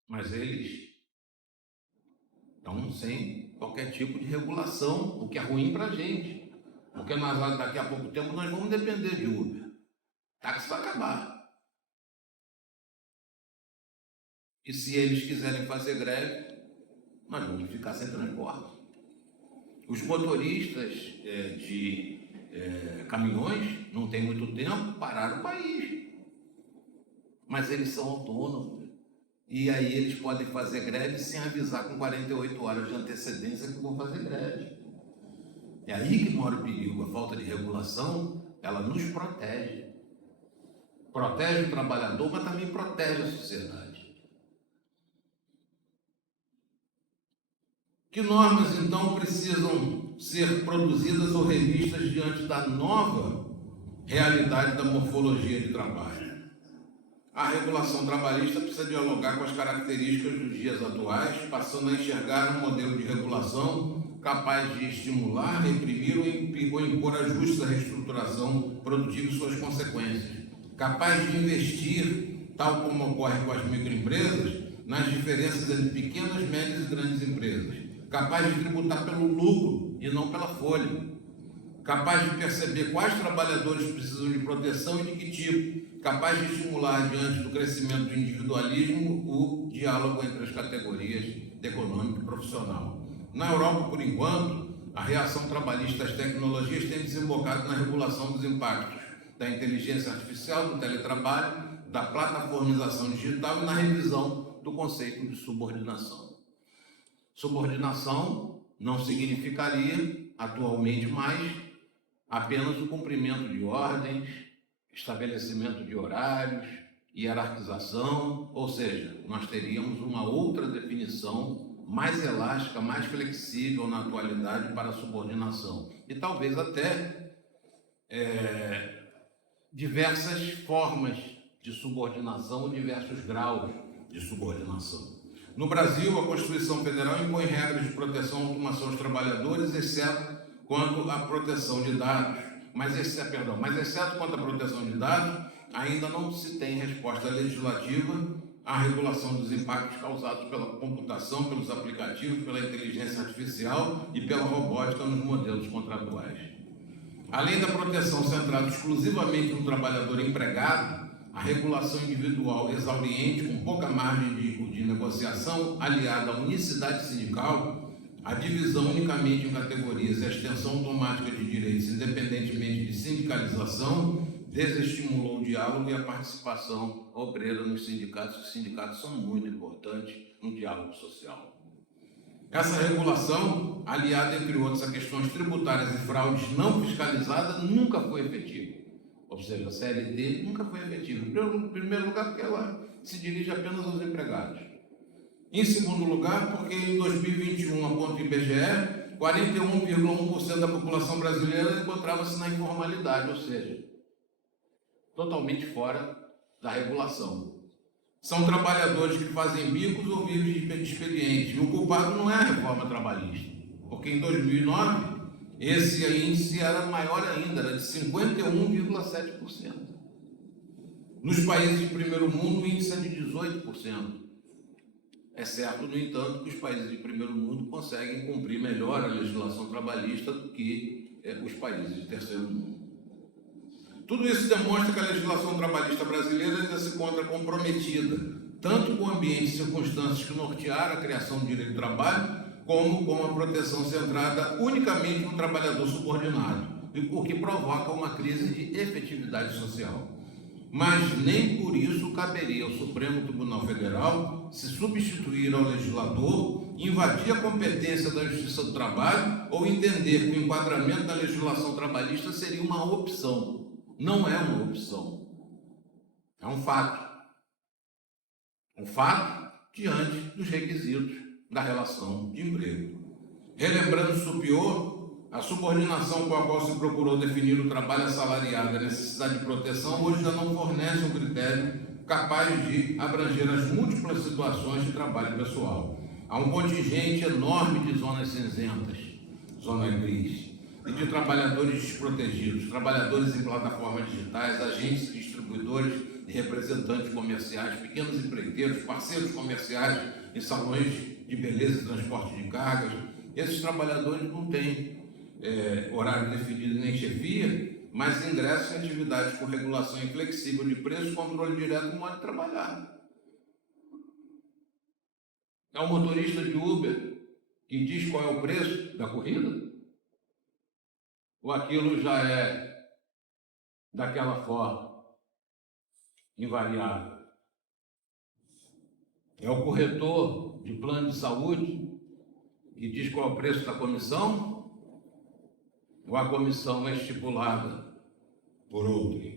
Mas eles estão sem qualquer tipo de regulação, o que é ruim para a gente. Porque nós, daqui a pouco tempo, nós vamos depender de Uber. Táxi vai acabar. E se eles quiserem fazer greve, nós vamos ficar sem transporte. Os motoristas de caminhões, não tem muito tempo, pararam o país. Mas eles são autônomos. E aí eles podem fazer greve sem avisar com 48 horas de antecedência que vão fazer greve. É aí que mora o perigo. A falta de regulação, ela nos protege. Protege o trabalhador, mas também protege a sociedade. Que normas, então, precisam ser produzidas ou revistas diante da nova realidade da morfologia de trabalho? A regulação trabalhista precisa dialogar com as características dos dias atuais, passando a enxergar um modelo de regulação capaz de estimular, reprimir ou impor ajustes à reestruturação produtiva e suas consequências, capaz de investir, tal como ocorre com as microempresas, nas diferenças entre pequenas, médias e grandes empresas, capaz de tributar pelo lucro e não pela folha, capaz de perceber quais trabalhadores precisam de proteção e de que tipo, capaz de estimular, diante do crescimento do individualismo, o diálogo entre as categorias econômica e profissional. Na Europa, por enquanto, a reação trabalhista às tecnologias tem desembocado na regulação dos impactos da inteligência artificial, do teletrabalho, da plataformização digital e na revisão do conceito de subordinação. Subordinação não significaria, atualmente mais, apenas o cumprimento de ordens, estabelecimento de horários, hierarquização, ou seja, nós teríamos uma outra definição mais elástica, mais flexível na atualidade para a subordinação. E talvez até diversas formas de subordinação ou diversos graus de subordinação. No Brasil, a Constituição Federal impõe regras de proteção e automação aos trabalhadores, exceto quanto à proteção de dados. Mas exceto quanto à proteção de dados, ainda não se tem resposta legislativa à regulação dos impactos causados pela computação, pelos aplicativos, pela inteligência artificial e pela robótica nos modelos contratuais. Além da proteção centrada exclusivamente no trabalhador empregado, a regulação individual exauriente, com pouca margem de negociação, aliada à unicidade sindical, a divisão unicamente em categorias e a extensão automática de direitos, independentemente de sindicalização, desestimulou o diálogo e a participação obreira nos sindicatos. Os sindicatos são muito importantes no diálogo social. Essa regulação, aliada, entre outros, a questões tributárias e fraudes não fiscalizadas, nunca foi efetiva. Ou seja, a CLT nunca foi efetiva. Em primeiro lugar, porque ela se dirige apenas aos empregados. Em segundo lugar, porque em 2021, aponta o IBGE, 41,1% da população brasileira encontrava-se na informalidade, ou seja, totalmente fora da regulação. São trabalhadores que fazem bicos ou vivem de expedientes. E o culpado não é a reforma trabalhista, porque em 2009 esse índice era maior ainda, era de 51,7%. Nos países de primeiro mundo o índice é de 18%. É certo, no entanto, que os países de primeiro mundo conseguem cumprir melhor a legislação trabalhista do que os países de terceiro mundo. Tudo isso demonstra que a legislação trabalhista brasileira ainda se encontra comprometida, tanto com o ambiente e circunstâncias que nortearam a criação do direito do trabalho, como com a proteção centrada unicamente no trabalhador subordinado, o que provoca uma crise de efetividade social. Mas nem por isso caberia ao Supremo Tribunal Federal se substituir ao legislador, invadir a competência da Justiça do Trabalho ou entender que o enquadramento da legislação trabalhista seria uma opção. Não é uma opção, é um fato. Um fato diante dos requisitos da relação de emprego. Relembrando Supior, a subordinação com a qual se procurou definir o trabalho assalariado e a necessidade de proteção hoje já não fornece um critério capaz de abranger as múltiplas situações de trabalho pessoal. Há um contingente enorme de zonas cinzentas, zona gris, e de trabalhadores desprotegidos, trabalhadores em plataformas digitais, agentes distribuidores e representantes comerciais, pequenos empreiteiros, parceiros comerciais em salões de beleza e transporte de cargas. Esses trabalhadores não têm horário definido nem chefia, mas ingressam em atividades com regulação inflexível de preço, controle direto do modo de trabalhar. É um motorista de Uber que diz qual é o preço da corrida? Ou aquilo já é daquela forma, invariável? É o corretor de plano de saúde que diz qual é o preço da comissão? Ou a comissão é estipulada por outro?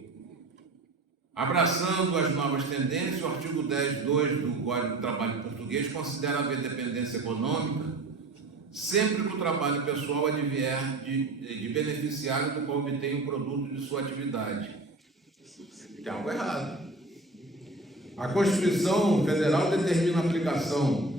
Abraçando as novas tendências, o artigo 10.2 do Código do Trabalho Português considera haver dependência econômica sempre que o trabalho pessoal advier de beneficiário do qual obtém o produto de sua atividade. Tem algo errado. A Constituição Federal determina a aplicação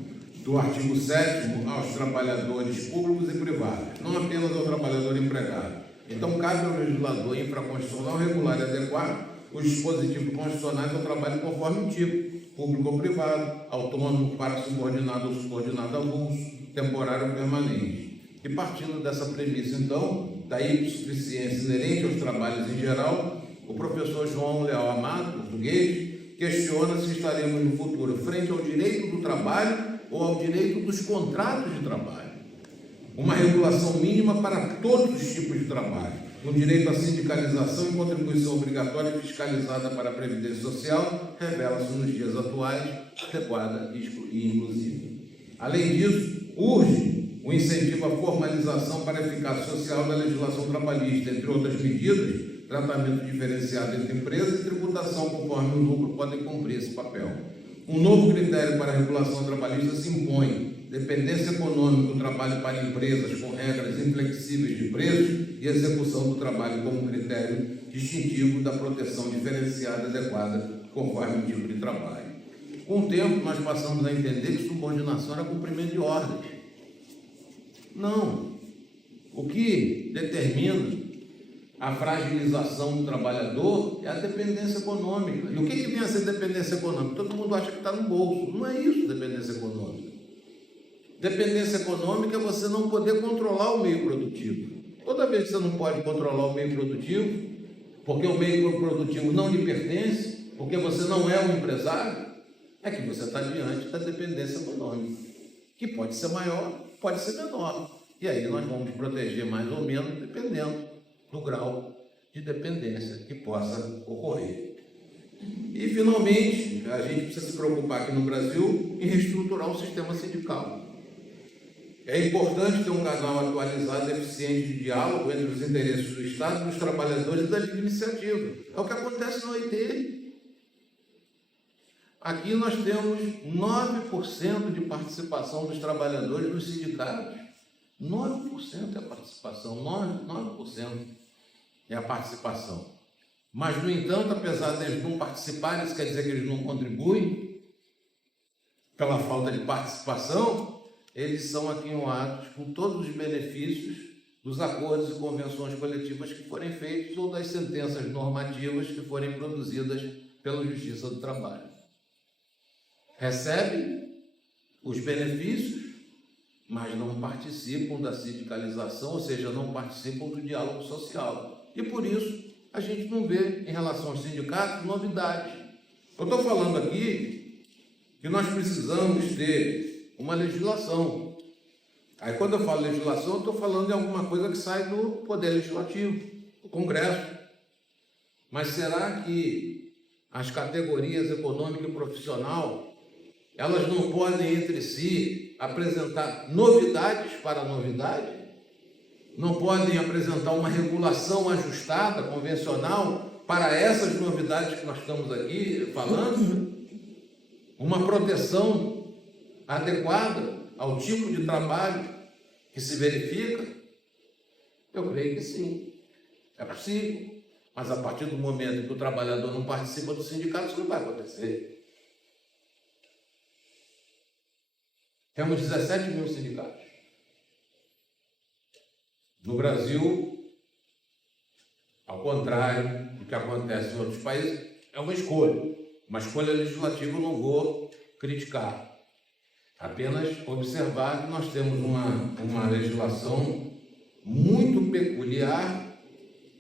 do artigo 7º aos trabalhadores públicos e privados, não apenas ao trabalhador empregado. Então, cabe ao legislador infraconstitucional regular e adequar os dispositivos constitucionais ao trabalho conforme o tipo, público ou privado, autônomo, para subordinado ou subordinado avulso, temporário ou permanente. E partindo dessa premissa, então, da hipossuficiência inerente aos trabalhos em geral, o professor João Leal Amado, português, questiona se estaremos no futuro frente ao direito do trabalho ou ao direito dos contratos de trabalho. Uma regulação mínima para todos os tipos de trabalho, um direito à sindicalização e contribuição obrigatória fiscalizada para a Previdência Social, revela-se nos dias atuais adequada e inclusiva. Além disso, urge o incentivo à formalização para a eficácia social da legislação trabalhista, entre outras medidas, tratamento diferenciado entre empresas e tributação conforme o lucro podem cumprir esse papel. Um novo critério para a regulação trabalhista se impõe: dependência econômica do trabalho para empresas com regras inflexíveis de preços e execução do trabalho como critério distintivo da proteção diferenciada e adequada conforme o tipo de trabalho. Com o tempo, nós passamos a entender que subordinação era cumprimento de ordens. Não. O que determina a fragilização do trabalhador é a dependência econômica. E o que vem a ser dependência econômica? Todo mundo acha que está no bolso. Não é isso, dependência econômica. Dependência econômica é você não poder controlar o meio produtivo. Toda vez que você não pode controlar o meio produtivo, porque o meio produtivo não lhe pertence, porque você não é um empresário, é que você está diante da dependência econômica, que pode ser maior, pode ser menor. E aí nós vamos proteger mais ou menos, dependendo do grau de dependência que possa ocorrer. E, finalmente, a gente precisa se preocupar aqui no Brasil em reestruturar o sistema sindical. É importante ter um canal atualizado e eficiente de diálogo entre os interesses do Estado, dos trabalhadores e da livre iniciativa. É o que acontece na OIT. Aqui nós temos 9% de participação dos trabalhadores nos sindicatos. 9% é a participação, 9% é a participação. Mas, no entanto, apesar deles não participarem, isso quer dizer que eles não contribuem pela falta de participação, eles são aquinhoados com todos os benefícios dos acordos e convenções coletivas que forem feitos ou das sentenças normativas que forem produzidas pela Justiça do Trabalho. Recebem os benefícios, mas não participam da sindicalização, ou seja, não participam do diálogo social. E por isso, a gente não vê, em relação aos sindicatos, novidades. Eu estou falando aqui que nós precisamos ter uma legislação. Aí, quando eu falo legislação, eu estou falando de alguma coisa que sai do Poder Legislativo, do Congresso. Mas será que as categorias econômica e profissional, elas não podem, entre si, apresentar novidades para novidade? Não podem apresentar uma regulação ajustada, convencional, para essas novidades que nós estamos aqui falando? Uma proteção adequada ao tipo de trabalho que se verifica? Eu creio que sim, é possível. Mas a partir do momento em que o trabalhador não participa do sindicato, isso não vai acontecer. Temos 17 mil sindicatos. No Brasil, ao contrário do que acontece em outros países, é uma escolha legislativa. Eu não vou criticar, apenas observar que nós temos uma legislação muito peculiar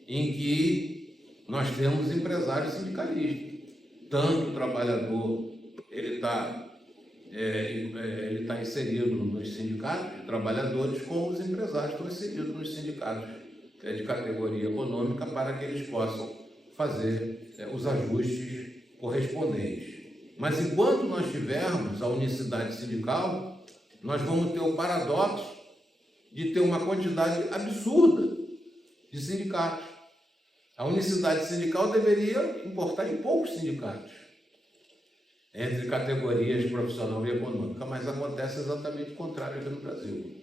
em que nós temos empresários sindicalistas. Tanto o trabalhador, ele está inserido nos sindicatos de trabalhadores, como os empresários estão inseridos nos sindicatos de categoria econômica para que eles possam fazer os ajustes correspondentes. Mas enquanto nós tivermos a unicidade sindical, nós vamos ter o paradoxo de ter uma quantidade absurda de sindicatos. A unicidade sindical deveria importar em poucos sindicatos, entre categorias profissional e econômica, mas acontece exatamente o contrário aqui no Brasil.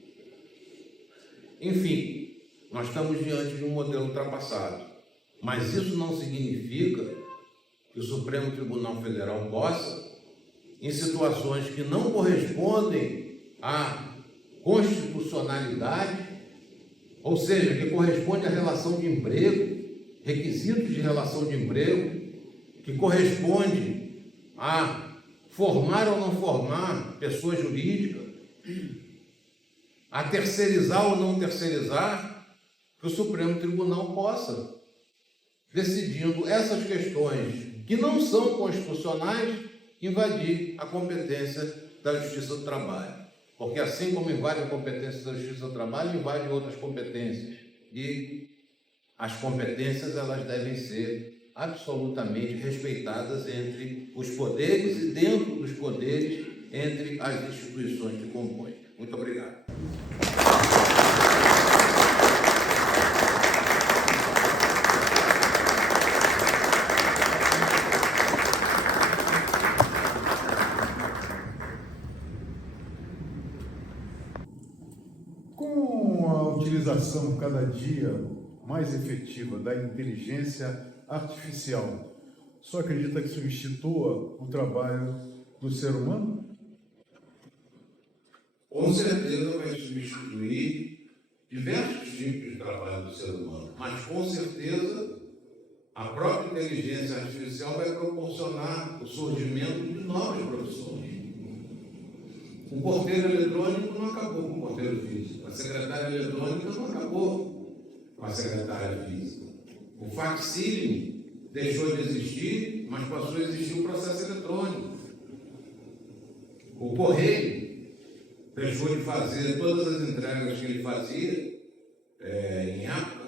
Enfim, nós estamos diante de um modelo ultrapassado, mas isso não significa que o Supremo Tribunal Federal possa, em situações que não correspondem à constitucionalidade, ou seja, que corresponde à relação de emprego, requisitos de relação de emprego, que corresponde a formar ou não formar pessoa jurídica, a terceirizar ou não terceirizar, que o Supremo Tribunal possa, decidindo essas questões que não são constitucionais, invadir a competência da Justiça do Trabalho. Porque assim como invade a competência da Justiça do Trabalho, invade outras competências. E as competências, elas devem ser absolutamente respeitadas entre os poderes e dentro dos poderes, entre as instituições que compõem. Muito obrigado. Com a utilização cada dia mais efetiva da inteligência artificial, só acredita que substitua o trabalho do ser humano? Com certeza vai substituir diversos tipos de trabalho do ser humano, mas com certeza a própria inteligência artificial vai proporcionar o surgimento de novas profissões. O porteiro eletrônico não acabou com o porteiro físico, a secretária eletrônica não acabou com a secretária física. O facsímile deixou de existir, mas passou a existir o processo eletrônico. O correio deixou de fazer todas as entregas que ele fazia em época,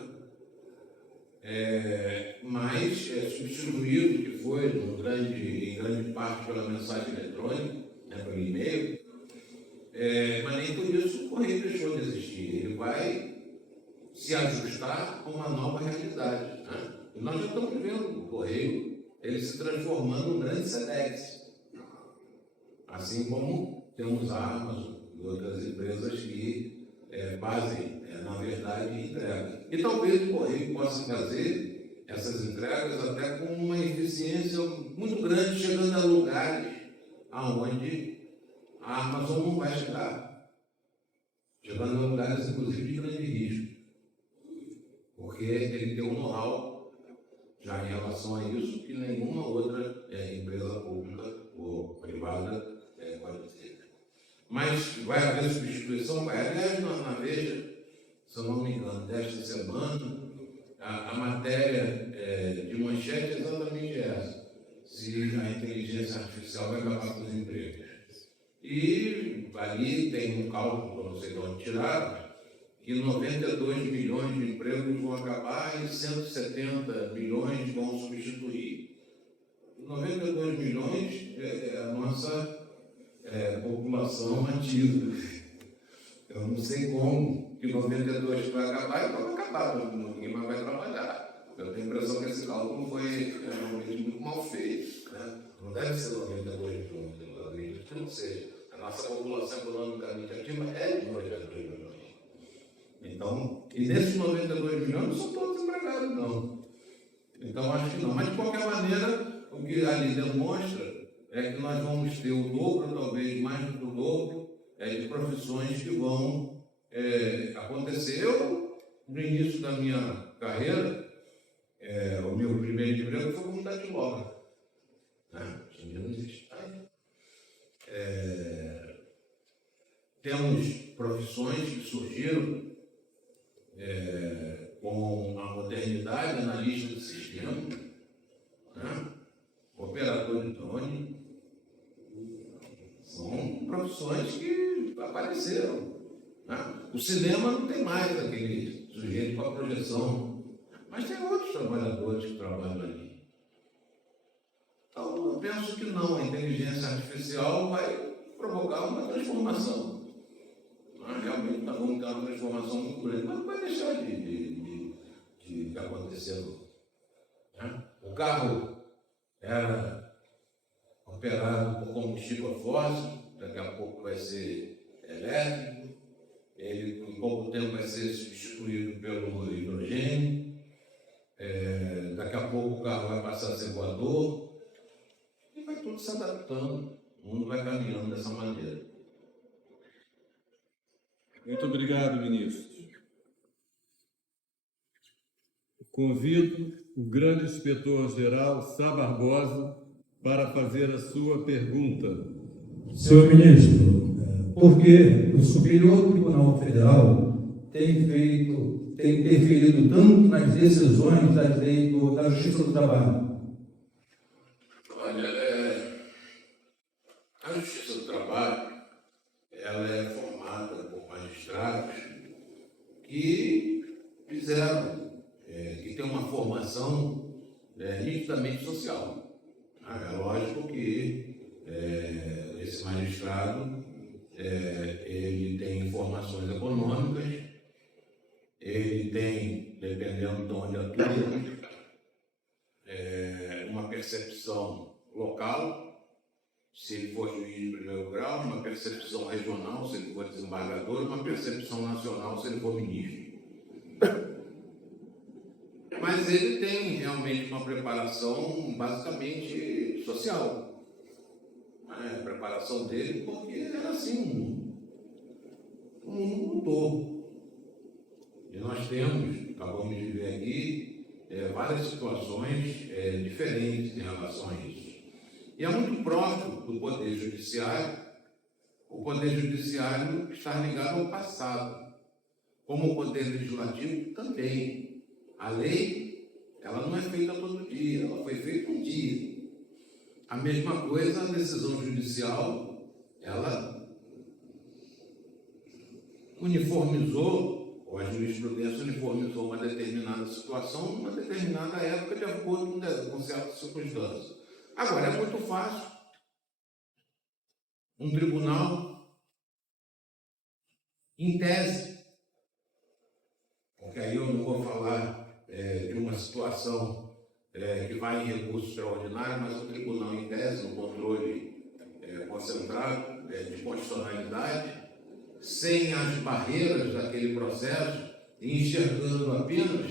mas substituído, que foi em grande parte pela mensagem eletrônica, pelo e-mail, mas nem por isso o correio deixou de existir. Ele vai se ajustar a uma nova realidade. Né? E nós já estamos vendo o correio ele se transformando num grande SEDEX. Assim como temos a Amazon e outras empresas que fazem, na verdade, entrega. E talvez o correio possa fazer essas entregas até com uma eficiência muito grande, chegando a lugares aonde a Amazon não vai chegar. Chegando a lugares, inclusive, de grande risco. Porque ele tem um know-how já em relação a isso que nenhuma outra empresa pública ou privada pode ter. Mas vai haver substituição? Vai. Aliás, na Veja, se eu não me engano, desta semana, a matéria de manchete é exatamente essa. Se a inteligência artificial vai acabar com os empregos. E ali tem um cálculo, eu não sei de onde tirar, que 92 milhões de empregos vão acabar e 170 milhões vão substituir. 92 milhões é a nossa população ativa. Eu não sei como que 92 vai acabar e vai acabar, ninguém mais vai trabalhar. Eu tenho a impressão que esse cálculo foi realmente muito mal feito. Né? Não deve ser 92 milhões, eu acredito que não seja. A nossa população economicamente ativa é de 92 milhões. Então, e desses 92 milhões não são todos empregados, não. Então, acho que não. Mas, de qualquer maneira, o que ali demonstra é que nós vamos ter o dobro, talvez mais do que o dobro, de profissões que vão acontecer. Eu, no início da minha carreira, o meu primeiro emprego foi como datilógrafo. Hoje em dia não existe. Temos profissões que surgiram com a modernidade, analista de sistema, operador de drone, são profissões que apareceram. O cinema não tem mais aquele sujeito com a projeção, mas tem outros trabalhadores que trabalham ali. Então, eu penso que não, a inteligência artificial vai provocar uma transformação. Realmente nós vamos ter uma transformação muito grande, mas não vai deixar de acontecer. O carro era operado por combustível fóssil, daqui a pouco vai ser elétrico, ele em pouco tempo vai ser substituído pelo hidrogênio, daqui a pouco o carro vai passar a ser voador, e vai tudo se adaptando, o mundo vai caminhando dessa maneira. Muito obrigado, ministro. Convido o grande inspetor-geral Sá Barbosa para fazer a sua pergunta. Senhor ministro, por que o Superior Tribunal Federal tem interferido tanto nas decisões da Justiça do Trabalho? Olha, a Justiça do Trabalho ela é formada por magistrados que fizeram, que tem uma formação nitidamente social. É lógico que esse magistrado ele tem informações econômicas, ele tem, dependendo de onde atua, uma percepção local, se ele for juiz de primeiro grau, uma percepção regional, se ele for desembargador, uma percepção nacional, se ele for ministro. Mas ele tem realmente uma preparação basicamente social. A preparação dele, porque era assim, o mundo mudou. E nós acabamos de ver aqui, várias situações diferentes em relação a isso. E é muito próximo do Poder Judiciário, o Poder Judiciário está ligado ao passado, como o Poder Legislativo também. A lei, ela não é feita todo dia, ela foi feita um dia. A mesma coisa, a decisão judicial, ela uniformizou, ou a jurisprudência uniformizou uma determinada situação numa determinada época de acordo com certas circunstâncias. Agora, é muito fácil um tribunal, em tese, porque aí eu não vou falar de uma situação que vai em recurso extraordinário, mas um tribunal, em tese, no controle concentrado de constitucionalidade, sem as barreiras daquele processo, e enxergando apenas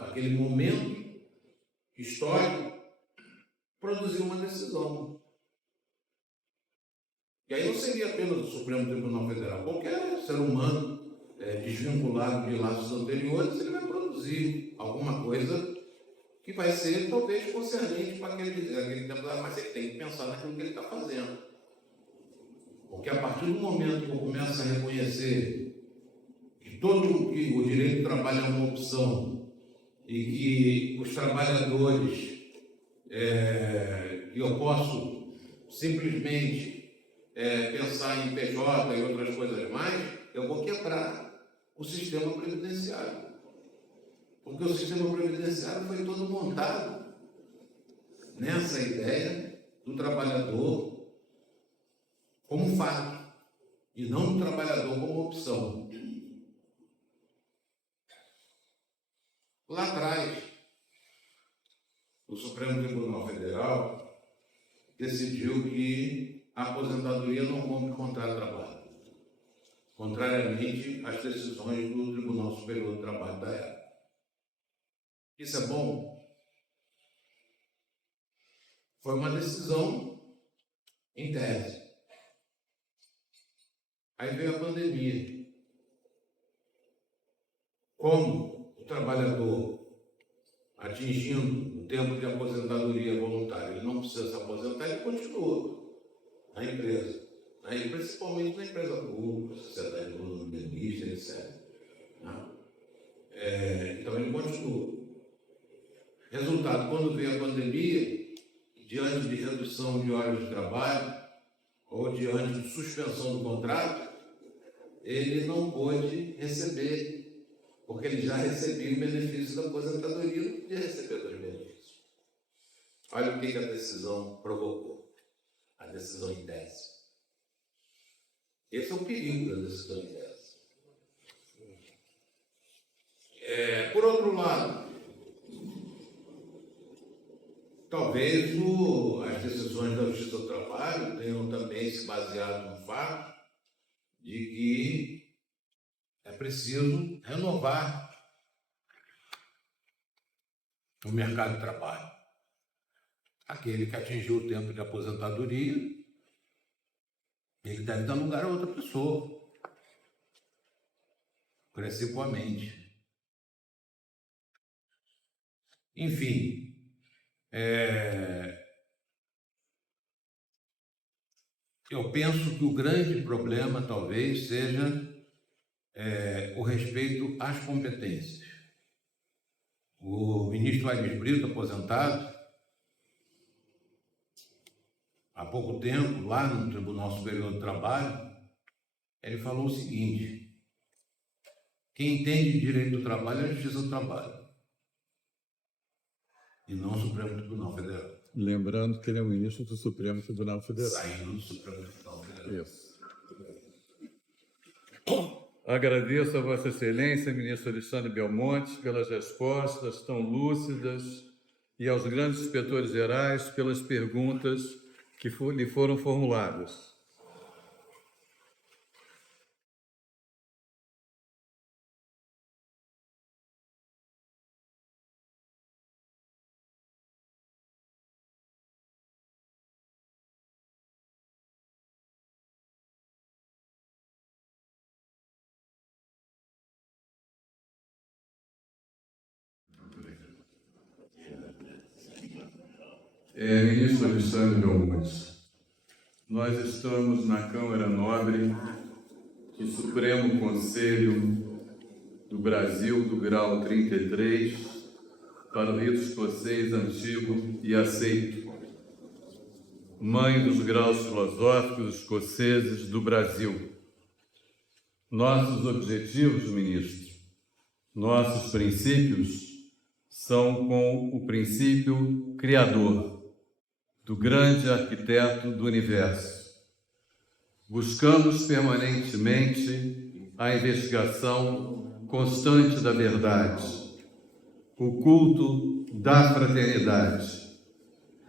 aquele momento histórico, produziu uma decisão. E aí não seria apenas o Supremo Tribunal Federal. Qualquer ser humano desvinculado de laços anteriores, ele vai produzir alguma coisa que vai ser talvez concernente para aquele tempo, mas ele tem que pensar naquilo que ele está fazendo. Porque a partir do momento que eu começo a reconhecer que que o direito do trabalho é uma opção e que os trabalhadores, que eu posso simplesmente pensar em PJ e outras coisas mais, eu vou quebrar o sistema previdenciário. Porque o sistema previdenciário foi todo montado nessa ideia do trabalhador como fato, e não do trabalhador como opção. Lá atrás, o Supremo Tribunal Federal decidiu que a aposentadoria não rompe contrato de trabalho, contrariamente às decisões do Tribunal Superior do Trabalho da época. Isso é bom? Foi uma decisão em tese. Aí veio a pandemia. Como o trabalhador, atingindo o tempo de aposentadoria voluntária, ele não precisa se aposentar, ele continua na empresa. Principalmente na empresa pública, sociedade comunista, etc. Então ele continua. Resultado, quando veio a pandemia, diante de redução de horas de trabalho, ou diante de suspensão do contrato, ele não pôde receber, porque ele já recebia o benefício da aposentadoria e não podia receber dois benefícios. Olha o que a decisão provocou, a decisão em tese. Esse é o perigo da decisão em tese. Por outro lado, talvez as decisões da Justiça do Trabalho tenham também se baseado no fato de que é preciso renovar o mercado de trabalho. Aquele que atingiu o tempo de aposentadoria, ele deve dar lugar a outra pessoa, principalmente. Enfim, eu penso que o grande problema talvez seja o respeito às competências. O ministro Aires Brito, aposentado, há pouco tempo, lá no Tribunal Superior do Trabalho, ele falou o seguinte: quem entende direito do trabalho é a Justiça do Trabalho, e não o Supremo Tribunal Federal. Lembrando que ele é o ministro do Supremo Tribunal Federal. Saindo do Supremo Tribunal Federal. Isso. Agradeço a Vossa Excelência, ministro Alexandre Belmonte, pelas respostas tão lúcidas e aos grandes inspetores gerais pelas perguntas que lhe foram formuladas. Ministro Alexandre Belmonte, nós estamos na Câmara Nobre do Supremo Conselho do Brasil, do grau 33, para o rito escocês antigo e aceito, mãe dos graus filosóficos escoceses do Brasil. Nossos objetivos, ministro, nossos princípios são com o princípio criador, do grande arquiteto do universo. Buscamos permanentemente a investigação constante da verdade, o culto da fraternidade,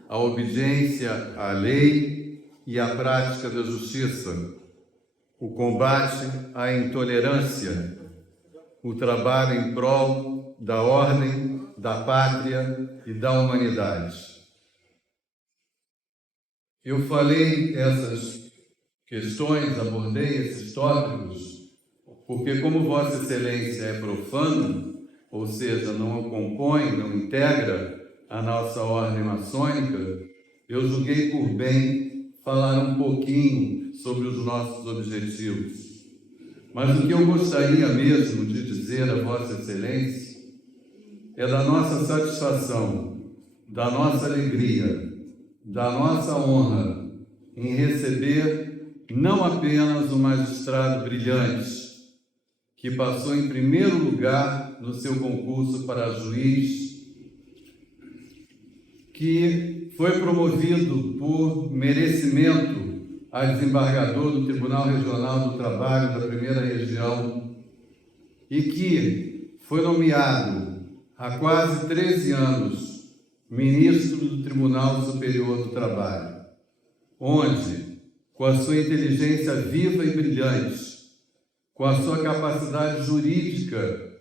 a obediência à lei e a prática da justiça, o combate à intolerância, o trabalho em prol da ordem, da pátria e da humanidade. Eu falei essas questões, abordei esses tópicos, porque como Vossa Excelência é profano, ou seja, não compõe, não integra a nossa ordem maçônica, eu julguei por bem falar um pouquinho sobre os nossos objetivos. Mas o que eu gostaria mesmo de dizer a Vossa Excelência é da nossa satisfação, da nossa alegria, da nossa honra em receber não apenas um magistrado brilhante, que passou em primeiro lugar no seu concurso para juiz, que foi promovido por merecimento a desembargador do Tribunal Regional do Trabalho da Primeira Região e que foi nomeado há quase 13 anos ministro do Tribunal Superior do Trabalho, onde, com a sua inteligência viva e brilhante, com a sua capacidade jurídica,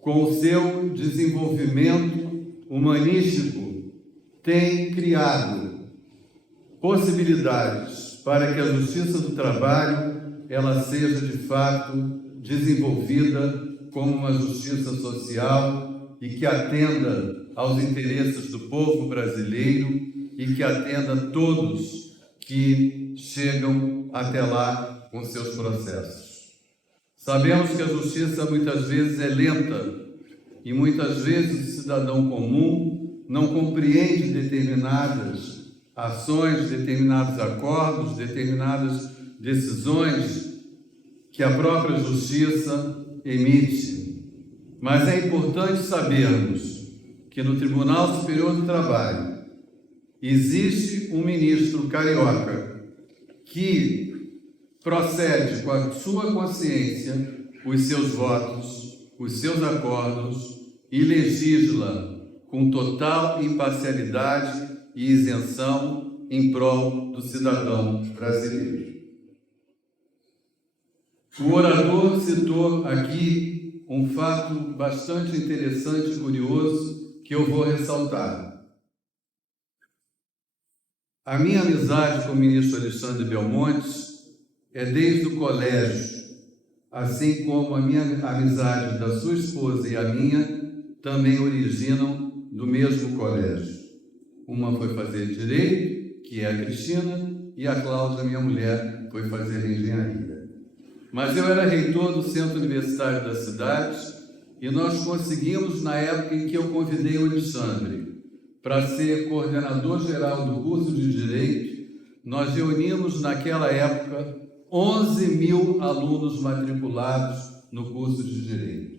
com o seu desenvolvimento humanístico, tem criado possibilidades para que a justiça do trabalho ela seja de fato desenvolvida como uma justiça social e que atenda aos interesses do povo brasileiro e que atenda a todos que chegam até lá com seus processos. Sabemos que a justiça muitas vezes é lenta e muitas vezes o cidadão comum não compreende determinadas ações, determinados acordos, determinadas decisões que a própria justiça emite. Mas é importante sabermos que no Tribunal Superior do Trabalho existe um ministro carioca que procede com a sua consciência os seus votos, os seus acordos e legisla com total imparcialidade e isenção em prol do cidadão brasileiro. O orador citou aqui um fato bastante interessante e curioso que eu vou ressaltar. A minha amizade com o ministro Alexandre Belmonte é desde o colégio, assim como a minha amizade da sua esposa e a minha também originam do mesmo colégio. Uma foi fazer Direito, que é a Cristina, e a Cláudia, minha mulher, foi fazer Engenharia. Mas eu era reitor do Centro Universitário da cidade e nós conseguimos, na época em que eu convidei o Alexandre para ser coordenador geral do curso de Direito, nós reunimos naquela época 11.000 alunos matriculados no curso de Direito.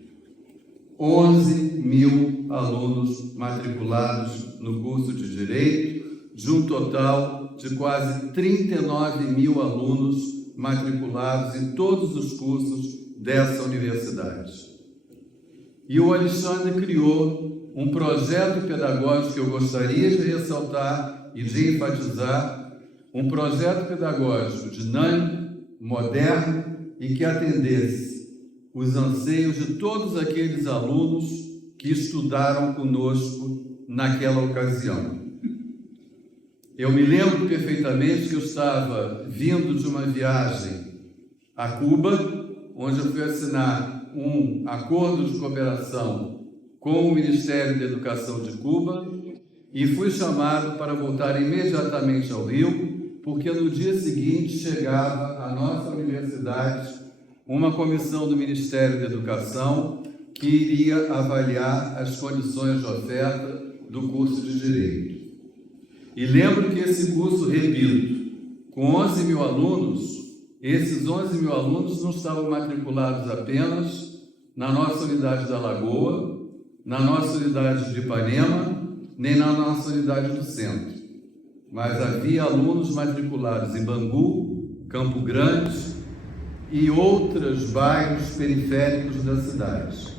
11.000 alunos matriculados no curso de Direito, de um total de quase 39.000 alunos matriculados em todos os cursos dessa universidade. E o Alexandre criou um projeto pedagógico que eu gostaria de ressaltar e de enfatizar, um projeto pedagógico dinâmico, moderno e que atendesse os anseios de todos aqueles alunos que estudaram conosco naquela ocasião. Eu me lembro perfeitamente que eu estava vindo de uma viagem a Cuba, onde eu fui assinar um acordo de cooperação com o Ministério da Educação de Cuba e fui chamado para voltar imediatamente ao Rio, porque no dia seguinte chegava à nossa universidade uma comissão do Ministério da Educação que iria avaliar as condições de oferta do curso de Direito. E lembro que esse curso, repito, com 11 mil alunos, esses 11 mil alunos não estavam matriculados apenas na nossa unidade da Lagoa, na nossa unidade de Ipanema, nem na nossa unidade do centro, mas havia alunos matriculados em Bangu, Campo Grande e outros bairros periféricos da cidade.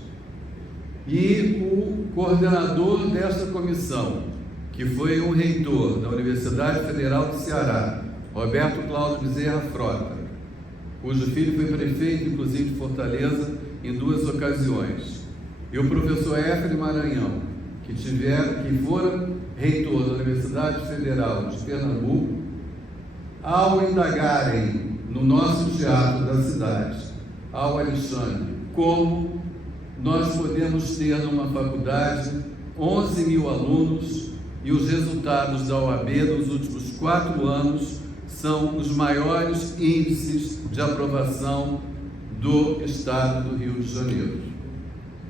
E o coordenador desta comissão, que foi um reitor da Universidade Federal do Ceará, Roberto Cláudio Bezerra Frota, cujo filho foi prefeito, inclusive, de Fortaleza, em 2 ocasiões, e o professor Éfrem Maranhão, que foram reitor da Universidade Federal de Pernambuco, ao indagarem no nosso teatro da cidade, ao Alexandre, como nós podemos ter numa faculdade 11 mil alunos e os resultados da OAB nos últimos 4 anos são os maiores índices de aprovação do Estado do Rio de Janeiro.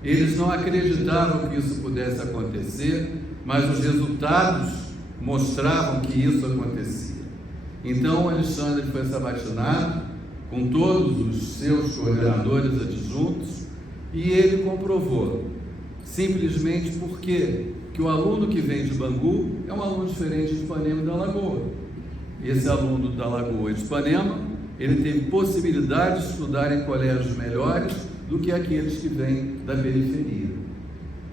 Eles não acreditavam que isso pudesse acontecer, mas os resultados mostravam que isso acontecia. Então, o Alexandre foi sabatinado com todos os seus coordenadores adjuntos e ele comprovou, simplesmente porque que o aluno que vem de Bangu é um aluno diferente de Ipanema e da Lagoa. Esse aluno da Lagoa e de Ipanema, ele teve possibilidade de estudar em colégios melhores do que aqueles que vêm da periferia.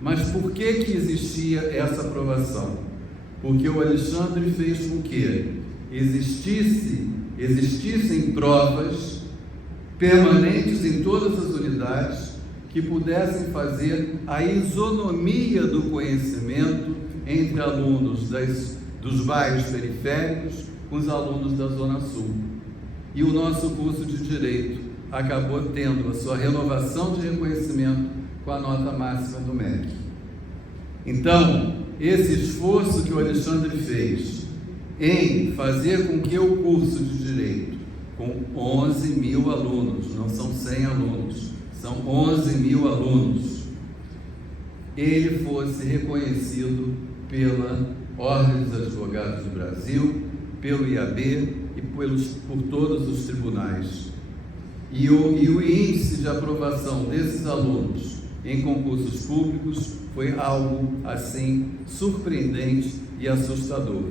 Mas por que existia essa aprovação? Porque o Alexandre fez com que existissem provas permanentes em todas as unidades que pudessem fazer a isonomia do conhecimento entre alunos dos bairros periféricos com os alunos da Zona Sul. E o nosso curso de Direito acabou tendo a sua renovação de reconhecimento com a nota máxima do MEC. Então, esse esforço que o Alexandre fez em fazer com que o curso de Direito, com 11 mil alunos, não são 100 alunos, são 11 mil alunos, ele fosse reconhecido pela Ordem dos Advogados do Brasil, pelo IAB e por todos os tribunais. E o índice de aprovação desses alunos em concursos públicos foi algo, assim, surpreendente e assustador.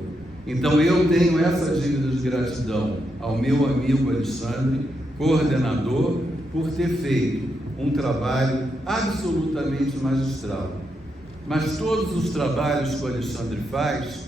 Então, eu tenho essa dívida de gratidão ao meu amigo Alexandre, coordenador, por ter feito um trabalho absolutamente magistral. Mas todos os trabalhos que o Alexandre faz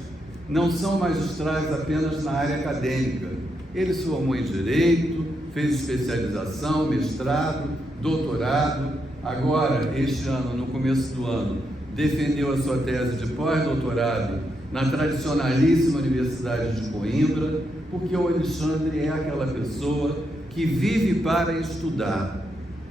não são magistrais apenas na área acadêmica. Ele se formou em Direito, fez especialização, mestrado, doutorado. Agora, este ano, no começo do ano, defendeu a sua tese de pós-doutorado na tradicionalíssima Universidade de Coimbra, porque o Alexandre é aquela pessoa que vive para estudar,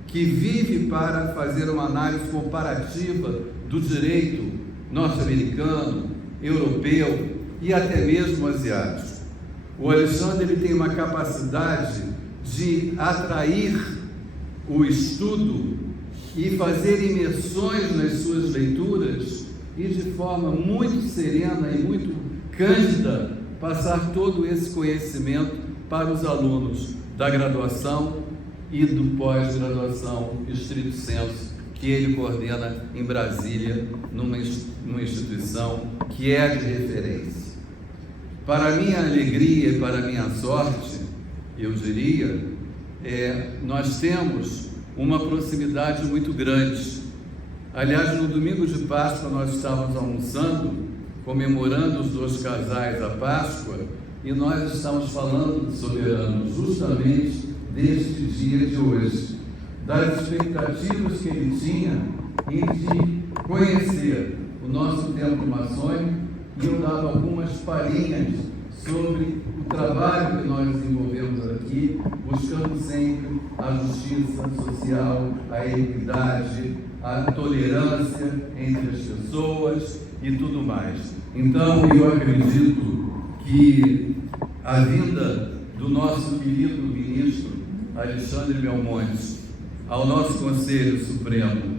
que vive para fazer uma análise comparativa do direito norte-americano, europeu e até mesmo asiático. O Alexandre ele tem uma capacidade de atrair o estudo e fazer imersões nas suas leituras e de forma muito serena e muito cândida passar todo esse conhecimento para os alunos da graduação e do pós-graduação estrito sensu, que ele coordena em Brasília, numa instituição que é de referência. Para minha alegria e para minha sorte, eu diria, nós temos uma proximidade muito grande. Aliás, no domingo de Páscoa nós estávamos almoçando, comemorando os 2 casais a Páscoa, e nós estamos falando, soberano, justamente deste dia de hoje, das expectativas que ele tinha em de conhecer o nosso templo maçônico, e eu dava algumas palhinhas sobre o trabalho que nós desenvolvemos aqui, buscando sempre a justiça social, a equidade, a tolerância entre as pessoas e tudo mais. Então, eu acredito que a vinda do nosso querido ministro Alexandre Belmonte ao nosso Conselho Supremo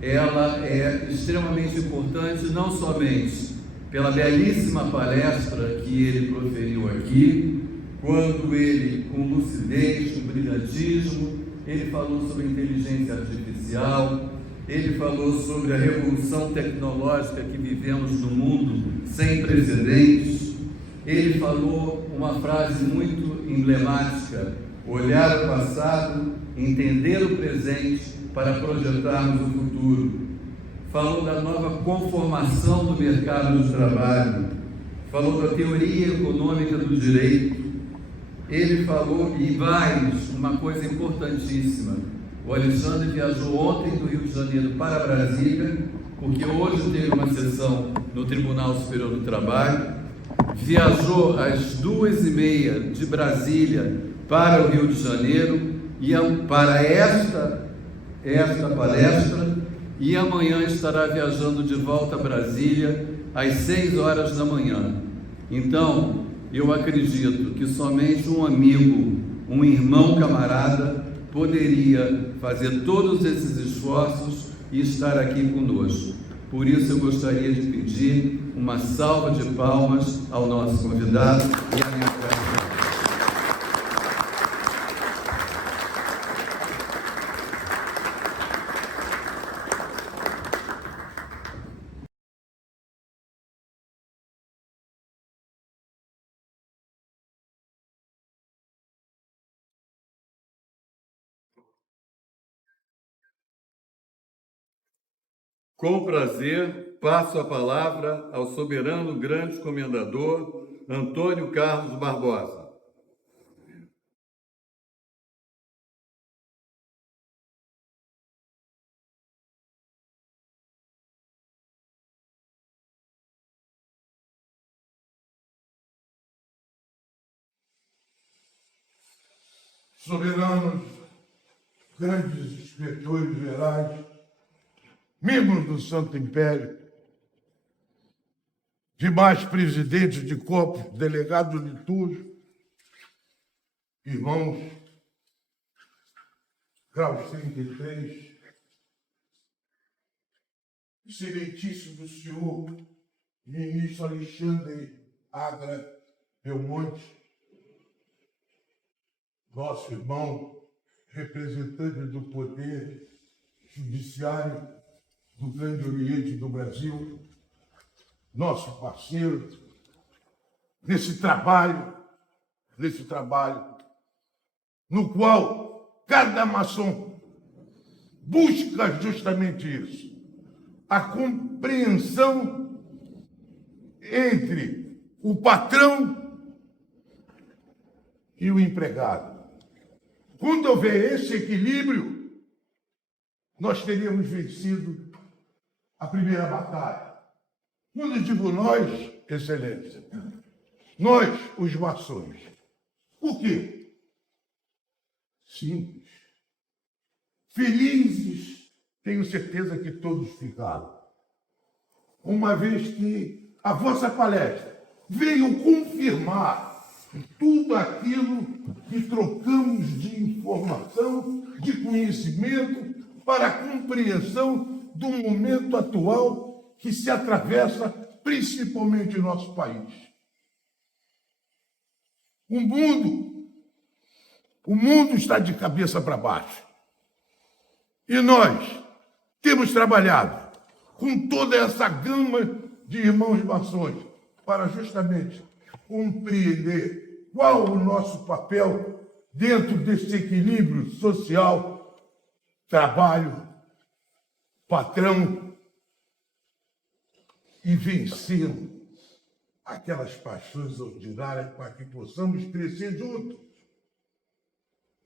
ela é extremamente importante, não somente pela belíssima palestra que ele proferiu aqui, quando ele, com lucidez, com brilhantismo, ele falou sobre inteligência artificial, ele falou sobre a revolução tecnológica que vivemos no mundo sem precedentes, ele falou uma frase muito emblemática: olhar o passado, entender o presente para projetarmos o futuro. Falou da nova conformação do mercado do trabalho, falou da teoria econômica do direito. Ele falou, e mais, uma coisa importantíssima: o Alexandre viajou ontem do Rio de Janeiro para Brasília, porque hoje teve uma sessão no Tribunal Superior do Trabalho, viajou às 2h30 de Brasília para o Rio de Janeiro, e para esta palestra, e amanhã estará viajando de volta a Brasília às 6 horas da manhã. Então, eu acredito que somente um amigo, um irmão camarada, poderia fazer todos esses esforços e estar aqui conosco. Por isso eu gostaria de pedir uma salva de palmas ao nosso convidado e à minha gratidão. Com prazer, passo a palavra ao soberano grande comendador Antônio Carlos Barbosa. Soberanos, grandes inspetores gerais, membros do Santo Império, demais presidentes de corpos, delegados de tudo, irmãos, graus 33, excelentíssimo senhor ministro Alexandre Agra Belmonte, nosso irmão, representante do Poder Judiciário do Grande Oriente do Brasil, nosso parceiro, nesse trabalho, no qual cada maçom busca justamente isso, a compreensão entre o patrão e o empregado. Quando houver esse equilíbrio, nós teríamos vencido a primeira batalha. Quando eu digo nós, Excelência, nós, os maçons. Por quê? Simples. Felizes, tenho certeza que todos ficaram, uma vez que a vossa palestra veio confirmar tudo aquilo que trocamos de informação, de conhecimento, para a compreensão do momento atual que se atravessa principalmente em nosso país. O mundo está de cabeça para baixo. E nós temos trabalhado com toda essa gama de irmãos maçons para justamente compreender qual o nosso papel dentro desse equilíbrio social, trabalho, patrão, e vencendo aquelas paixões ordinárias para que possamos crescer juntos.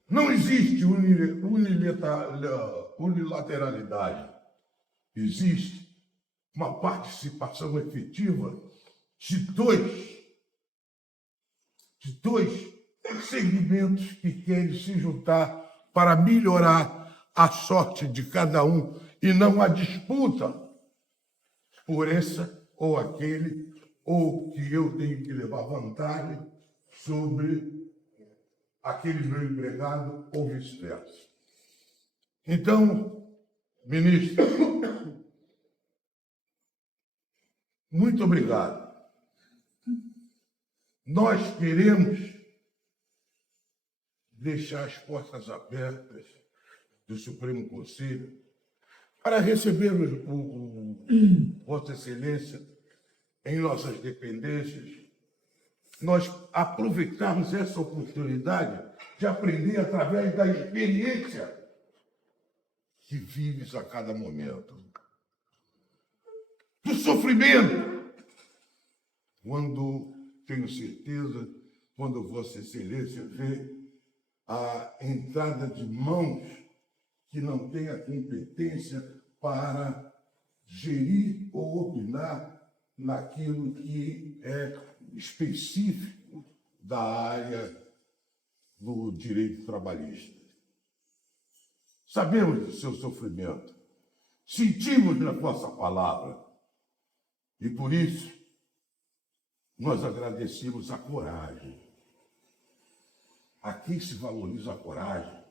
Não existe unilateralidade. Existe uma participação efetiva de dois segmentos que querem se juntar para melhorar a sorte de cada um e não a disputa por essa ou aquele, ou que eu tenho que levar vantagem sobre aquele meu empregado ou vice-versa. Então, ministro, muito obrigado. Nós queremos deixar as portas abertas do Supremo Conselho para receber Vossa Excelência em nossas dependências, nós aproveitarmos essa oportunidade de aprender através da experiência que vives a cada momento. Do sofrimento, quando, tenho certeza, quando Vossa Excelência vê a entrada de mãos que não têm a competência para gerir ou opinar naquilo que é específico da área do direito trabalhista. Sabemos do seu sofrimento, sentimos na vossa palavra e, por isso, nós agradecemos a coragem. Aqui se valoriza a coragem,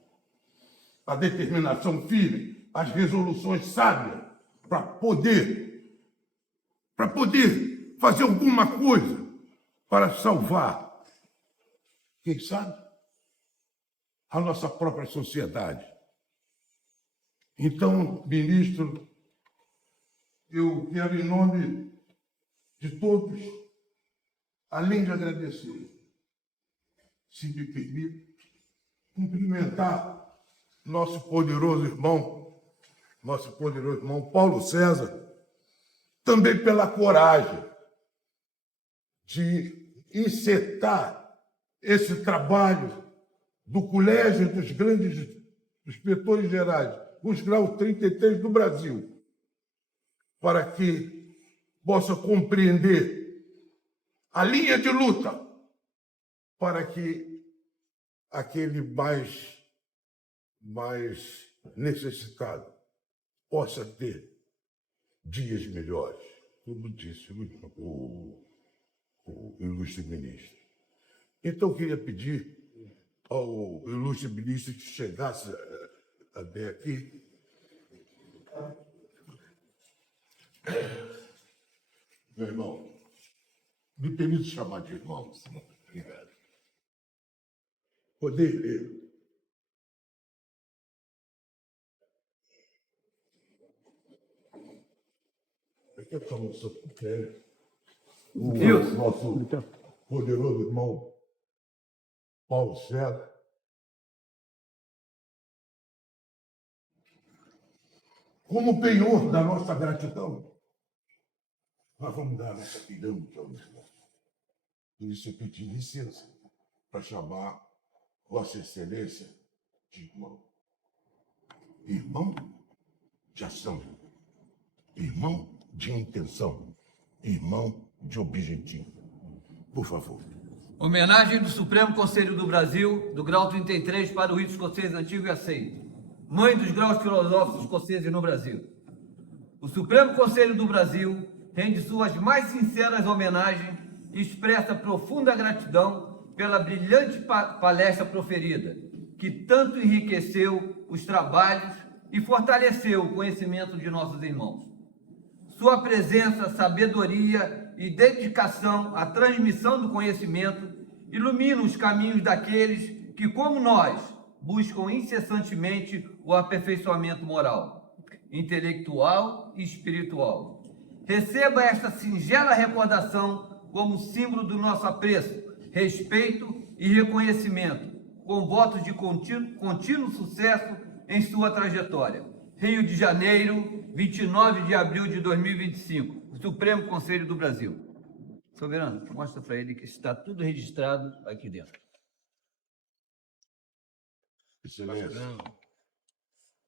a determinação firme, as resoluções sábias para poder fazer alguma coisa para salvar, quem sabe, a nossa própria sociedade. Então, ministro, eu quero, em nome de todos, além de agradecer, se me permite, cumprimentar nosso poderoso irmão Paulo César, também pela coragem de encetar esse trabalho do Colégio dos Grandes Inspetores Gerais, os graus 33 do Brasil, para que possa compreender a linha de luta para que aquele mais necessitado possa ter dias melhores, como disse o ilustre ministro. Então, eu queria pedir ao ilustre ministro que chegasse até aqui. Meu irmão, me permite chamar de irmão. Obrigado. Poder ler. O nosso poderoso irmão Paulo César, como penhor da nossa gratidão, nós vamos dar a nossa pirâmide ao irmão. Por isso eu pedi licença para chamar Vossa Excelência de irmão. Irmão de ação, irmão de intenção, irmão de objetivo. Por favor. Homenagem do Supremo Conselho do Brasil, do grau 33 para o rito escocês antigo e aceito, mãe dos graus filosóficos escoceses no Brasil. O Supremo Conselho do Brasil rende suas mais sinceras homenagens e expressa profunda gratidão pela brilhante palestra proferida, que tanto enriqueceu os trabalhos e fortaleceu o conhecimento de nossos irmãos. Sua presença, sabedoria e dedicação à transmissão do conhecimento iluminam os caminhos daqueles que, como nós, buscam incessantemente o aperfeiçoamento moral, intelectual e espiritual. Receba esta singela recordação como símbolo do nosso apreço, respeito e reconhecimento, com votos de contínuo sucesso em sua trajetória. Rio de Janeiro, 29 de abril de 2025, Supremo Conselho do Brasil. Soberano, mostra para ele que está tudo registrado aqui dentro. Excelência,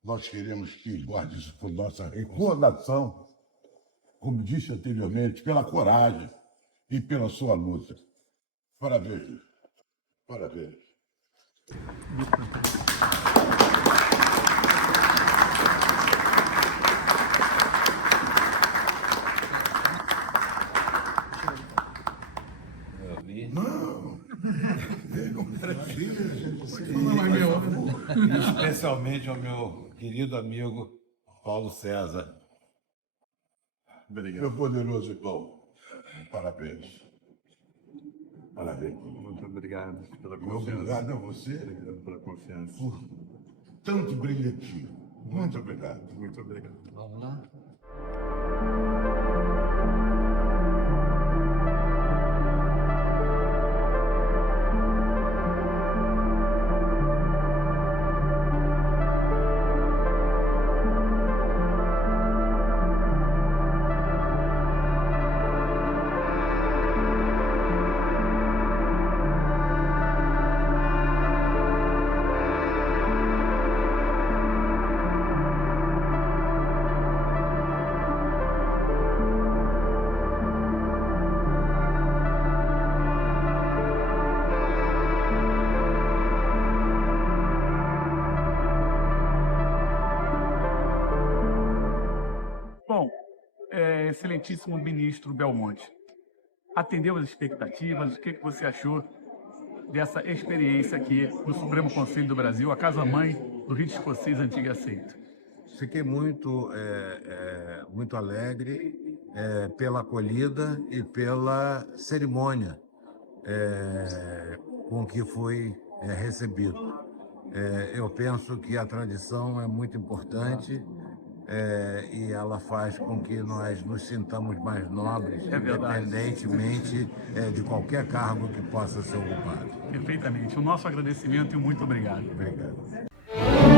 nós queremos que guarde isso por nossa recordação, como disse anteriormente, pela coragem e pela sua luta. Parabéns. Parabéns. Não, não precisa. Especialmente ao meu querido amigo Paulo César. Obrigado. Meu poderoso irmão. Parabéns. Parabéns. Muito obrigado pela E confiança. obrigado a você Obrigado pela confiança. por tanto brilhantismo. Muito obrigado. Muito obrigado. Vamos lá. Bom, excelentíssimo ministro Belmonte, atendeu às expectativas? O que você achou dessa experiência aqui no Supremo Conselho do Brasil, a casa-mãe do rito escocês antigo e aceito? Fiquei muito alegre pela acolhida e pela cerimônia com que foi recebido. Eu penso que a tradição é muito importante e ela faz com que nós nos sintamos mais nobres, independentemente de qualquer cargo que possa ser ocupado. Perfeitamente. O nosso agradecimento e muito obrigado. Obrigado.